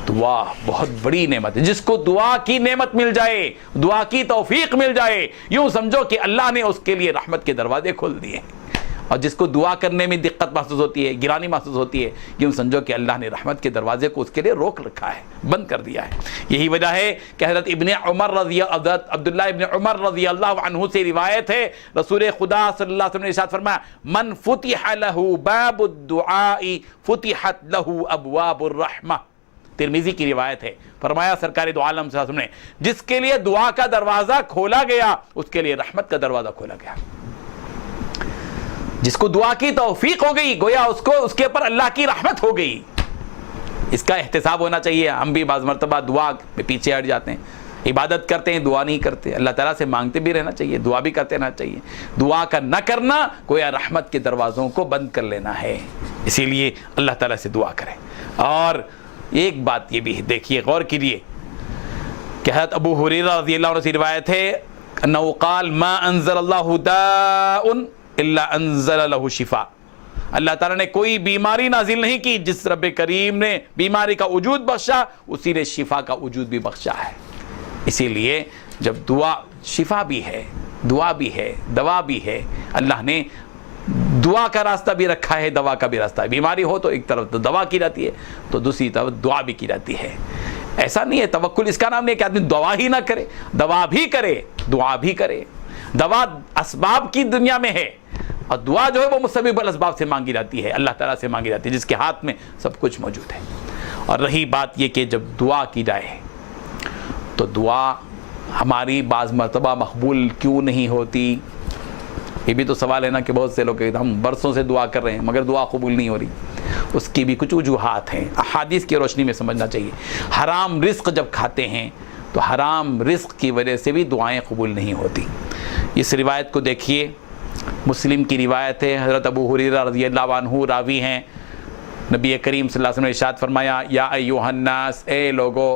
دعا بہت بڑی نعمت ہے۔ جس کو دعا کی نعمت مل جائے، دعا کی توفیق مل جائے، یوں سمجھو کہ اللہ نے اس کے لیے رحمت کے دروازے کھول دیے ہیں۔ اور جس کو دعا کرنے میں دقت محسوس ہوتی ہے، گرانی محسوس ہوتی ہے، یوں سمجھو کہ اللہ نے رحمت کے دروازے کو اس کے لیے روک رکھا ہے، بند کر دیا ہے۔ یہی وجہ ہے کہ حضرت عبداللہ ابن عمر رضی اللہ عنہ سے روایت ہے، رسول خدا صلی اللہ علیہ وسلم نے ارشاد فرمایا من فتح له باب الدعاء فتحت له ابواب الرحمہ، ترمذی کی روایت ہے، فرمایا سرکار دو عالم صلی اللہ علیہ وسلم نے جس کے لیے دعا کا دروازہ کھولا گیا اس کے لیے رحمت کا دروازہ کھولا گیا۔ جس کو دعا کی توفیق ہو گئی گویا اس کے اوپر اللہ کی رحمت ہو گئی۔ اس کا احتساب ہونا چاہیے۔ ہم بھی بعض مرتبہ دعا میں پیچھے ہٹ جاتے ہیں، عبادت کرتے ہیں دعا نہیں کرتے، اللہ تعالیٰ سے مانگتے بھی رہنا چاہیے، دعا بھی کرتے رہنا چاہیے۔ دعا کا نہ کرنا گویا رحمت کے دروازوں کو بند کر لینا ہے، اسی لیے اللہ تعالیٰ سے دعا کریں۔ اور ایک بات یہ بھی ہے، دیکھیے غور کیجیے کہ حضرت ابو ہریرہ رضی اللہ عنہ سے روایت ہے انه قال ما انزل اللہ داء الا انزل له شفاء، اللہ تعالیٰ نے کوئی بیماری نازل نہیں کی، جس رب کریم نے بیماری کا وجود بخشا اسی نے شفا کا وجود بھی بخشا ہے۔ اسی لیے جب دعا شفا بھی ہے، دعا بھی ہے، دوا بھی ہے، اللہ نے دعا کا راستہ بھی رکھا ہے، دوا کا بھی راستہ ہے۔ بیماری ہو تو ایک طرف دوا کی جاتی ہے تو دوسری طرف دعا بھی کی جاتی ہے۔ ایسا نہیں ہے توکل اس کا نام نہیں ہے کہ آدمی دعا ہی نہ کرے، دوا بھی کرے، دعا بھی کرے۔ دوا اسباب کی دنیا میں ہے اور دعا جو ہے وہ مسبب الاسباب سے مانگی جاتی ہے، اللہ تعالیٰ سے مانگی جاتی ہے جس کے ہاتھ میں سب کچھ موجود ہے۔ اور رہی بات یہ کہ جب دعا کی جائے تو دعا ہماری بعض مرتبہ مقبول کیوں نہیں ہوتی؟ یہ بھی تو سوال ہے نا کہ بہت سے لوگ کہتے ہیں ہم برسوں سے دعا کر رہے ہیں مگر دعا قبول نہیں ہو رہی۔ اس کی بھی کچھ وجوہات ہیں، احادیث کی روشنی میں سمجھنا چاہیے۔ حرام رزق جب کھاتے ہیں تو حرام رزق کی وجہ سے بھی دعائیں قبول نہیں ہوتی۔ اس روایت کو دیکھیے، مسلم کی روایت ہے، حضرت ابو ہریرہ رضی اللہ عنہ راوی ہیں، نبی کریم صلی اللہ علیہ وسلم نے ارشاد فرمایا یا ایھا الناس، اے لوگو،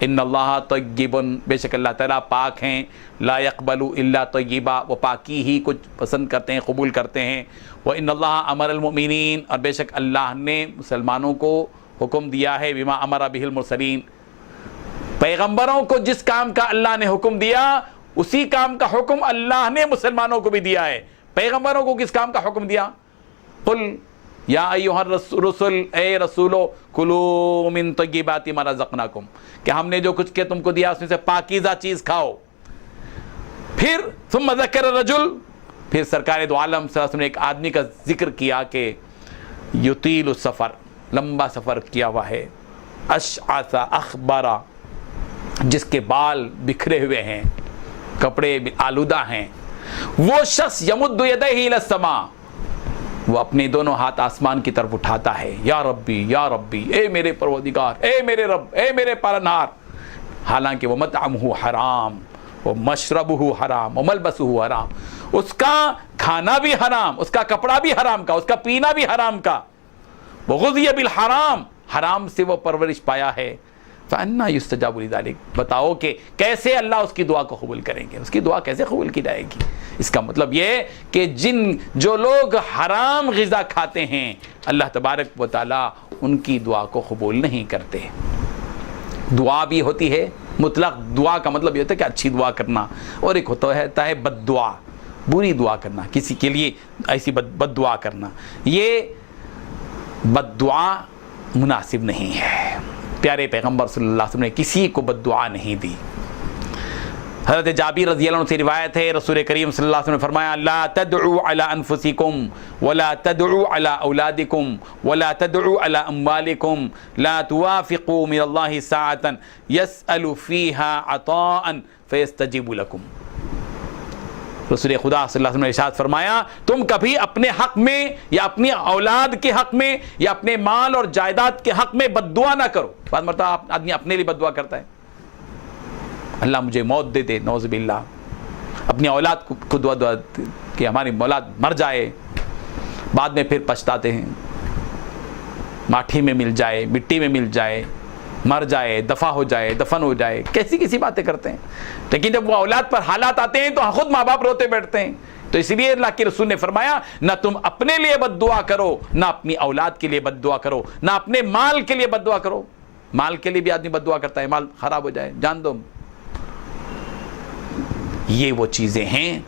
ان اللہ طیب، بے شک اللہ تعالیٰ پاک ہیں، لا یقبل الا طیبا، وہ پاکی ہی کچھ پسند کرتے ہیں، قبول کرتے ہیں۔ وان اللہ امر المؤمنین، اور بے شک اللہ نے مسلمانوں کو حکم دیا ہے، بما امر بہ المرسلین، پیغمبروں کو جس کام کا اللہ نے حکم دیا اسی کام کا حکم اللہ نے مسلمانوں کو بھی دیا ہے۔ پیغمبروں کو کس کام کا حکم دیا؟ قل یا ایھا الرسل، اے رسولو، کلوا من طیبات ما رزقناکم، کہ ہم نے جو کچھ کہ تم کو دیا اس میں سے پاکیزہ چیز کھاؤ۔ پھر ثم ذکر الرجل، پھر سرکار دو عالم صلی اللہ علیہ وسلم نے ایک آدمی کا ذکر کیا کہ یطیل السفر، لمبا سفر کیا ہوا ہے، اشعث اخبارا، جس کے بال بکھرے ہوئے ہیں، کپڑے آلودہ ہیں، وہ شخص یمد یدیہ الی السماء، وہ اپنے دونوں ہاتھ آسمان کی طرف اٹھاتا ہے، یا ربی یا ربی، اے میرے پروردگار، اے میرے رب، اے میرے پالنہار، حالانکہ وہ مطعمہ حرام، وہ مشربہ حرام، وہ ملبسہ حرام، اس کا کھانا بھی حرام، اس کا کپڑا بھی حرام کا، اس کا پینا بھی حرام کا، وہ غذی بالحرام، حرام سے وہ پرورش پایا ہے۔ فَأَنَّا يُسْتَجَابُ لِذَلِكَ، بتاؤ کہ کیسے اللہ اس کی دعا کو قبول کریں گے، اس کی دعا کیسے قبول کی جائے گی؟ اس کا مطلب یہ کہ جو لوگ حرام غذا کھاتے ہیں اللہ تبارک و تعالیٰ ان کی دعا کو قبول نہیں کرتے۔ دعا بھی ہوتی ہے مطلق، دعا کا مطلب یہ ہوتا ہے کہ اچھی دعا کرنا، اور ایک ہوتا ہے بد دعا، بری دعا کرنا، کسی کے لیے ایسی بد دعا کرنا۔ یہ بد دعا مناسب نہیں ہے۔ پیارے پیغمبر صلی اللہ علیہ وسلم نے کسی کو بد دعا نہیں دی۔ حضرت جابر رضی اللہ عنہ سے روایت ہے، رسول کریم صلی اللہ علیہ وسلم نے فرمایا لا تدعوا علی انفسکم ولا تدعوا علی اولادکم ولا تدعوا علی اموالکم لا توافقوا من اللہ ساعة یسأل فیہا عطاء فیستجیب لکم۔ رسول خدا صلی اللہ علیہ وسلم نے ارشاد فرمایا تم کبھی اپنے حق میں یا اپنی اولاد کے حق میں یا اپنے مال اور جائیداد کے حق میں بد دعا نہ کرو۔ بعض مرتبہ آدمی اپنے لیے بد دعا کرتا ہے، اللہ مجھے موت دے دے، نعوذ باللہ، اپنی اولاد کو دعا کہ ہماری اولاد مر جائے، بعد میں پھر پچھتاتے ہیں، ماٹھی میں مل جائے، مٹی میں مل جائے، مر جائے، دفع ہو جائے، دفن ہو جائے، کیسی باتیں کرتے ہیں۔ لیکن جب وہ اولاد پر حالات آتے ہیں تو خود ماں باپ روتے بیٹھتے ہیں۔ تو اس لیے اللہ کے رسول نے فرمایا نہ تم اپنے لیے بد دعا کرو، نہ اپنی اولاد کے لیے بد دعا کرو، نہ اپنے مال کے لیے بد دعا کرو۔ مال کے لیے بھی آدمی بد دعا کرتا ہے، مال خراب ہو جائے، جان دو۔ یہ وہ چیزیں ہیں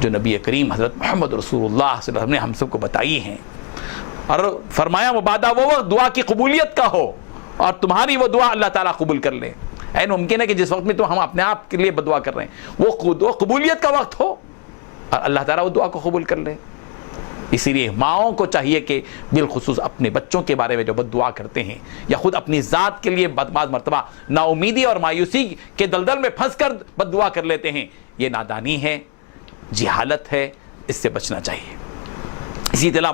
جو نبی کریم حضرت محمد رسول اللہ صلی اللہ علیہ وسلم نے ہم سب کو بتائی ہیں، اور فرمایا مبادہ وہ وقت دعا کی قبولیت کا ہو اور تمہاری وہ دعا اللہ تعالیٰ قبول کر لے۔ این ممکن ہے کہ جس وقت میں تو ہم اپنے آپ کے لیے بدعا کر رہے ہیں وہ قبولیت کا وقت ہو اور اللہ تعالیٰ وہ دعا کو قبول کر لے۔ اسی لیے ماؤں کو چاہیے کہ بالخصوص اپنے بچوں کے بارے میں جو بد دعا کرتے ہیں یا خود اپنی ذات کے لیے بعض مرتبہ نا امیدی اور مایوسی کے دلدل میں پھنس کر بد دعا کر لیتے ہیں، یہ نادانی ہے، جہالت ہے، اس سے بچنا چاہیے۔ اسی طرح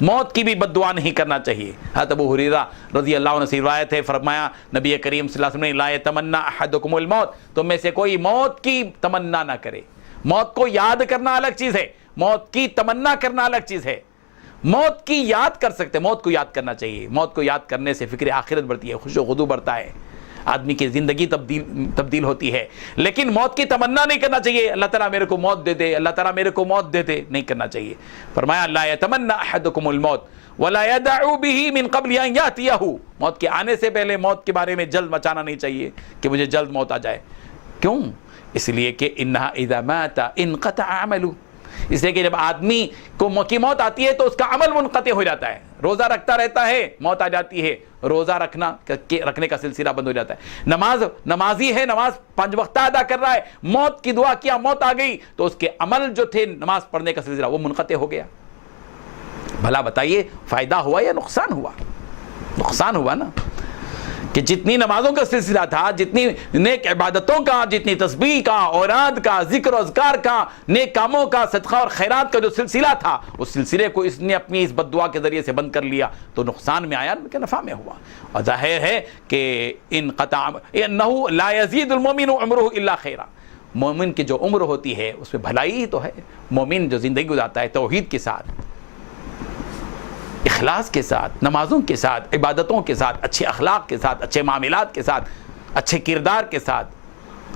موت کی بھی بد دعا نہیں کرنا چاہیے۔ حضرت ابو ہریرہ رضی اللہ عنہ سے روایت ہے، فرمایا نبی کریم صلی اللہ علیہ وسلم نے لا یتمنى احدکم الموت، تم میں سے کوئی موت کی تمنا نہ کرے۔ موت کو یاد کرنا الگ چیز ہے، موت کی تمنا کرنا الگ چیز ہے۔ موت کی یاد کر سکتے، موت کو یاد کرنا چاہیے۔ موت کو یاد کرنے سے فکر آخرت بڑھتی ہے، خوش و خضوع بڑھتا ہے، آدمی کی زندگی تبدیل ہوتی ہے۔ لیکن موت کی تمنا نہیں کرنا چاہیے، اللہ تعالیٰ میرے کو موت دے دے، اللہ تعالیٰ میرے کو موت دے دے، نہیں کرنا چاہیے۔ فرمایا لا یتمنى احدکم الموت ولا يدعو به من قبل ان یاتیہ، موت کے آنے سے پہلے موت کے بارے میں جلد مچانا نہیں چاہیے کہ مجھے جلد موت آ جائے۔ کیوں؟ اس لیے کہ انہا اذا مات انقطع عملہ، اس لیے کہ جب آدمی کو کی موت آتی ہے تو اس کا عمل منقطع ہو جاتا ہے۔ روزہ رکھتا رہتا ہے، موت آ جاتی ہے، روزہ رکھنے کا سلسلہ بند ہو جاتا ہے۔ نمازی ہے، نماز 5 وقتہ ادا کر رہا ہے، موت کی دعا کیا، موت آ گئی تو اس کے عمل جو تھے نماز پڑھنے کا سلسلہ وہ منقطع ہو گیا۔ بھلا بتائیے فائدہ ہوا یا نقصان ہوا؟ نقصان ہوا نا، کہ جتنی نمازوں کا سلسلہ تھا، جتنی نیک عبادتوں کا، جتنی تسبیح کا، اوراد کا، ذکر و اذکار کا، نیک کاموں کا، صدقہ اور خیرات کا جو سلسلہ تھا، اس سلسلے کو اس نے اپنی اس بد دعا کے ذریعے سے بند کر لیا تو نقصان میں آیا کہ نفع میں ہوا۔ اور ظاہر ہے کہ انقطع انہ لا یزید المؤمن عمرہ الا خیرا، مومن کی جو عمر ہوتی ہے اس میں بھلائی ہی تو ہے۔ مومن جو زندگی گزارتا ہے توحید کے ساتھ، اخلاص کے ساتھ، نمازوں کے ساتھ، عبادتوں کے ساتھ، اچھے اخلاق کے ساتھ، اچھے معاملات کے ساتھ، اچھے کردار کے ساتھ،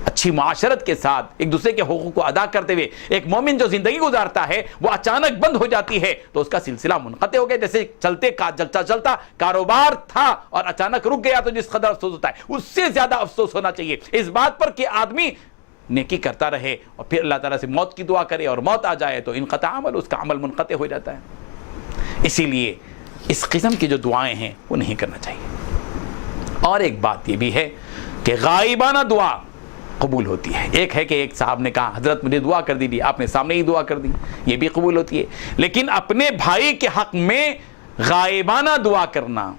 اچھی معاشرت کے ساتھ، ایک دوسرے کے حقوق کو ادا کرتے ہوئے ایک مومن جو زندگی گزارتا ہے وہ اچانک بند ہو جاتی ہے تو اس کا سلسلہ منقطع ہو گیا۔ جیسے چلتا کاروبار تھا اور اچانک رک گیا تو جس قدر افسوس ہوتا ہے اس سے زیادہ افسوس ہونا چاہیے اس بات پر کہ آدمی نیکی کرتا رہے اور پھر اللہ تعالیٰ سے موت کی دعا کرے اور موت آ جائے تو انقطاع عمل، اس کا عمل منقطع ہو جاتا ہے۔ اسی لیے اس قسم کی جو دعائیں ہیں وہ نہیں کرنا چاہیے۔ اور ایک بات یہ بھی ہے کہ غائبانہ دعا قبول ہوتی ہے۔ ایک ہے کہ ایک صاحب نے کہا حضرت مجھے دعا کر دی، آپ نے سامنے ہی دعا کر دی، یہ بھی قبول ہوتی ہے۔ لیکن اپنے بھائی کے حق میں غائبانہ دعا کرنا،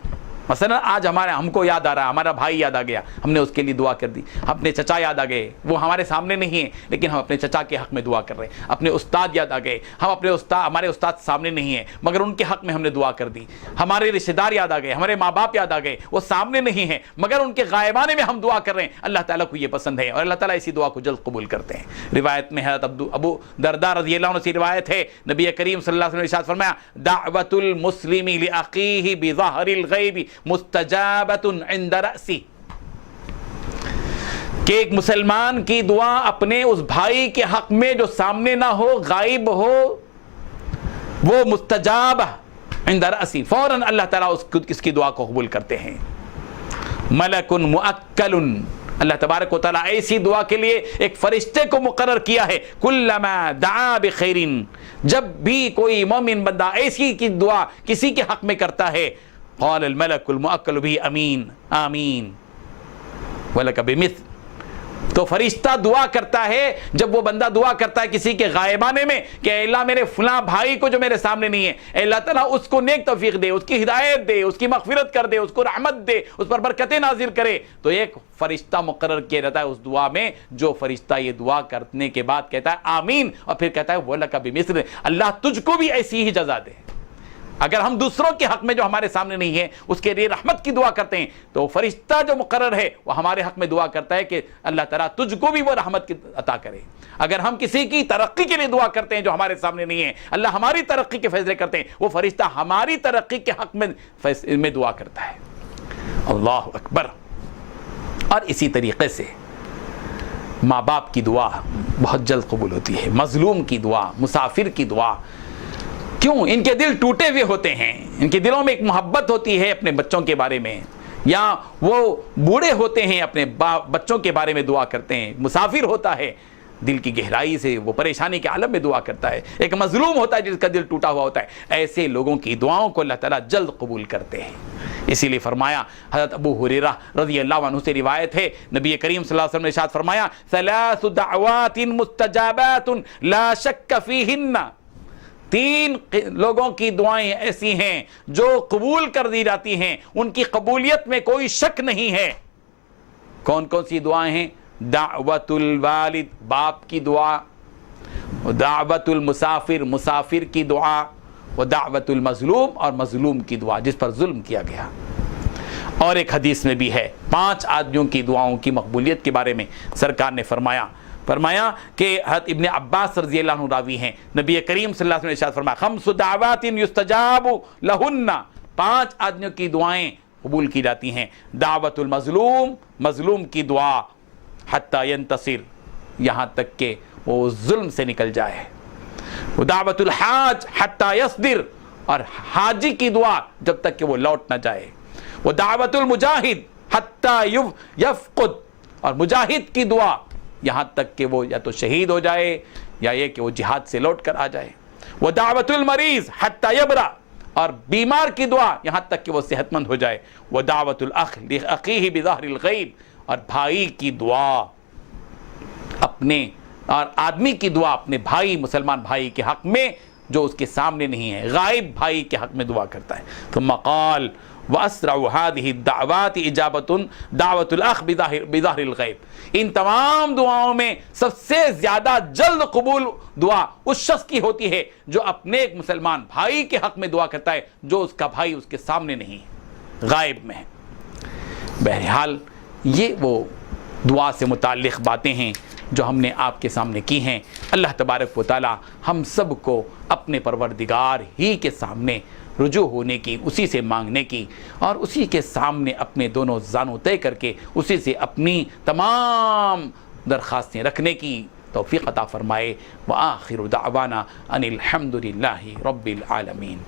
مثلا آج ہم کو یاد آ رہا ہے، ہمارا بھائی یاد آ گیا، ہم نے اس کے لیے دعا کر دی۔ اپنے چچا یاد آ گئے، وہ ہمارے سامنے نہیں ہیں لیکن ہم اپنے چچا کے حق میں دعا کر رہے ہیں۔ اپنے استاد یاد آ گئے، ہمارے استاد سامنے نہیں ہیں مگر ان کے حق میں ہم نے دعا کر دی۔ ہمارے رشتہ دار یاد آ گئے، ہمارے ماں باپ یاد آ گئے، وہ سامنے نہیں ہیں مگر ان کے غائبانے میں ہم دعا کر رہے ہیں۔ اللہ تعالیٰ کو یہ پسند ہے اور اللہ تعالیٰ اسی دعا کو جلد قبول کرتے ہیں۔ روایت میں حضرت ابو درداء رضی اللہ عنہ سے روایت ہے، نبی کریم صلی اللہ علیہ وسلم نے ارشاد فرمایا دعوت المسلم لاخیہ بظاہر الغیب مستجابۃ عند رأسی، کہ ایک مسلمان کی دعا اپنے اس بھائی کے حق میں جو سامنے نہ ہو، غائب ہو، وہ مستجاب عند رأسی، فوراً اللہ تعالیٰ اس کی دعا کو قبول کرتے ہیں۔ ملک مؤکل، اللہ تبارک و تعالیٰ ایسی دعا کے لیے ایک فرشتے کو مقرر کیا ہے، کلما دعا بخیر، جب بھی کوئی مومن بندہ ایسی کی دعا کسی کے حق میں کرتا ہے، قال الملک المؤکل بھی امین آمین ولک بمثل، تو فرشتہ دعا کرتا ہے جب وہ بندہ دعا کرتا ہے کسی کے غائبانے میں کہ اے اللہ میرے فلاں بھائی کو جو میرے سامنے نہیں ہے، اے اللہ تعالیٰ اس کو نیک توفیق دے، اس کی ہدایت دے، اس کی مغفرت کر دے، اس کو رحمت دے، اس پر برکتیں نازل کرے، تو ایک فرشتہ مقرر کیا جاتا ہے اس دعا میں، جو فرشتہ یہ دعا کرنے کے بعد کہتا ہے آمین اور پھر کہتا ہے وَلَكَ بِمِثْلِ، اللہ تجھ کو بھی ایسی ہی جزا دے۔ اگر ہم دوسروں کے حق میں جو ہمارے سامنے نہیں ہے اس کے لیے رحمت کی دعا کرتے ہیں تو فرشتہ جو مقرر ہے وہ ہمارے حق میں دعا کرتا ہے کہ اللہ تعالیٰ تجھ کو بھی وہ رحمت کی عطا کرے۔ اگر ہم کسی کی ترقی کے لیے دعا کرتے ہیں جو ہمارے سامنے نہیں ہے، اللہ ہماری ترقی کے فیصلے کرتے ہیں، وہ فرشتہ ہماری ترقی کے حق میں دعا کرتا ہے۔ اللہ اکبر۔ اور اسی طریقے سے ماں باپ کی دعا بہت جلد قبول ہوتی ہے، مظلوم کی دعا، مسافر کی دعا۔ کیوں؟ ان کے دل ٹوٹے ہوئے ہوتے ہیں، ان کے دلوں میں ایک محبت ہوتی ہے اپنے بچوں کے بارے میں، یا وہ بوڑھے ہوتے ہیں اپنے بچوں کے بارے میں دعا کرتے ہیں، مسافر ہوتا ہے دل کی گہرائی سے وہ پریشانی کے عالم میں دعا کرتا ہے، ایک مظلوم ہوتا ہے جس کا دل ٹوٹا ہوا ہوتا ہے، ایسے لوگوں کی دعاؤں کو اللہ تعالیٰ جلد قبول کرتے ہیں۔ اسی لیے فرمایا، حضرت ابو ہریرہ رضی اللہ عنہ سے روایت ہے، نبی کریم صلی اللہ علیہ وسلم نے ارشاد فرمایا، ثلاث دعوات مستجابات لا شک فیہن، 3 لوگوں کی دعائیں ایسی ہیں جو قبول کر دی جاتی ہیں، ان کی قبولیت میں کوئی شک نہیں ہے۔ کون کون سی دعائیں ہیں؟ دعوت الوالد، باپ کی دعا، دعوت المسافر، مسافر کی دعا، و دعوت المظلوم، اور مظلوم کی دعا جس پر ظلم کیا گیا۔ اور ایک حدیث میں بھی ہے 5 آدمیوں کی دعاؤں کی مقبولیت کے بارے میں سرکار نے فرمایا کہ حضرت ابن عباس رضی اللہ عنہ راوی ہیں، نبی کریم صلی اللہ علیہ وسلم نے ارشاد فرمایا، 5 دعوات یستجاب لہن، 5 آدمیوں کی دعائیں قبول کی جاتی ہیں۔ دعوت المظلوم، مظلوم کی دعا، حتی ینتصر، یہاں تک کہ وہ ظلم سے نکل جائے۔ دعوت الحاج حتی یصبر، اور حاجی کی دعا جب تک کہ وہ لوٹ نہ جائے۔ دعوت المجاہد حتی یفقد، اور مجاہد کی دعا یہاں تک کہ وہ یا تو شہید ہو جائے یا یہ کہ وہ جہاد سے لوٹ کر آ جائے۔ دعوت المریض حتی یبرأ، اور بیمار کی دعا یہاں تک کہ وہ صحت مند ہو جائے۔ دعوت الاخ لاخیہ بظہر الغیب، اور بھائی کی دعا اپنے، اور آدمی کی دعا اپنے بھائی، مسلمان بھائی کے حق میں جو اس کے سامنے نہیں ہے، غائب بھائی کے حق میں دعا کرتا ہے۔ ثم قال وَأَسْرَعُ هَذِهِ الدَّعْوَاتِ إِجَابَةٌ دعوت الأخ بظاہر الغیب، ان تمام دعاؤں میں سب سے زیادہ جلد قبول دعا اس شخص کی ہوتی ہے جو اپنے ایک مسلمان بھائی کے حق میں دعا کرتا ہے جو اس کا بھائی اس کے سامنے نہیں ہے، غائب میں ہے۔ بہرحال یہ وہ دعا سے متعلق باتیں ہیں جو ہم نے آپ کے سامنے کی ہیں۔ اللہ تبارک و تعالی ہم سب کو اپنے پروردگار ہی کے سامنے رجوع ہونے کی، اسی سے مانگنے کی، اور اسی کے سامنے اپنے دونوں زانوں طے کر کے اسی سے اپنی تمام درخواستیں رکھنے کی توفیق عطا فرمائے۔ وآخر دعوانا ان الحمد للہ رب العالمین۔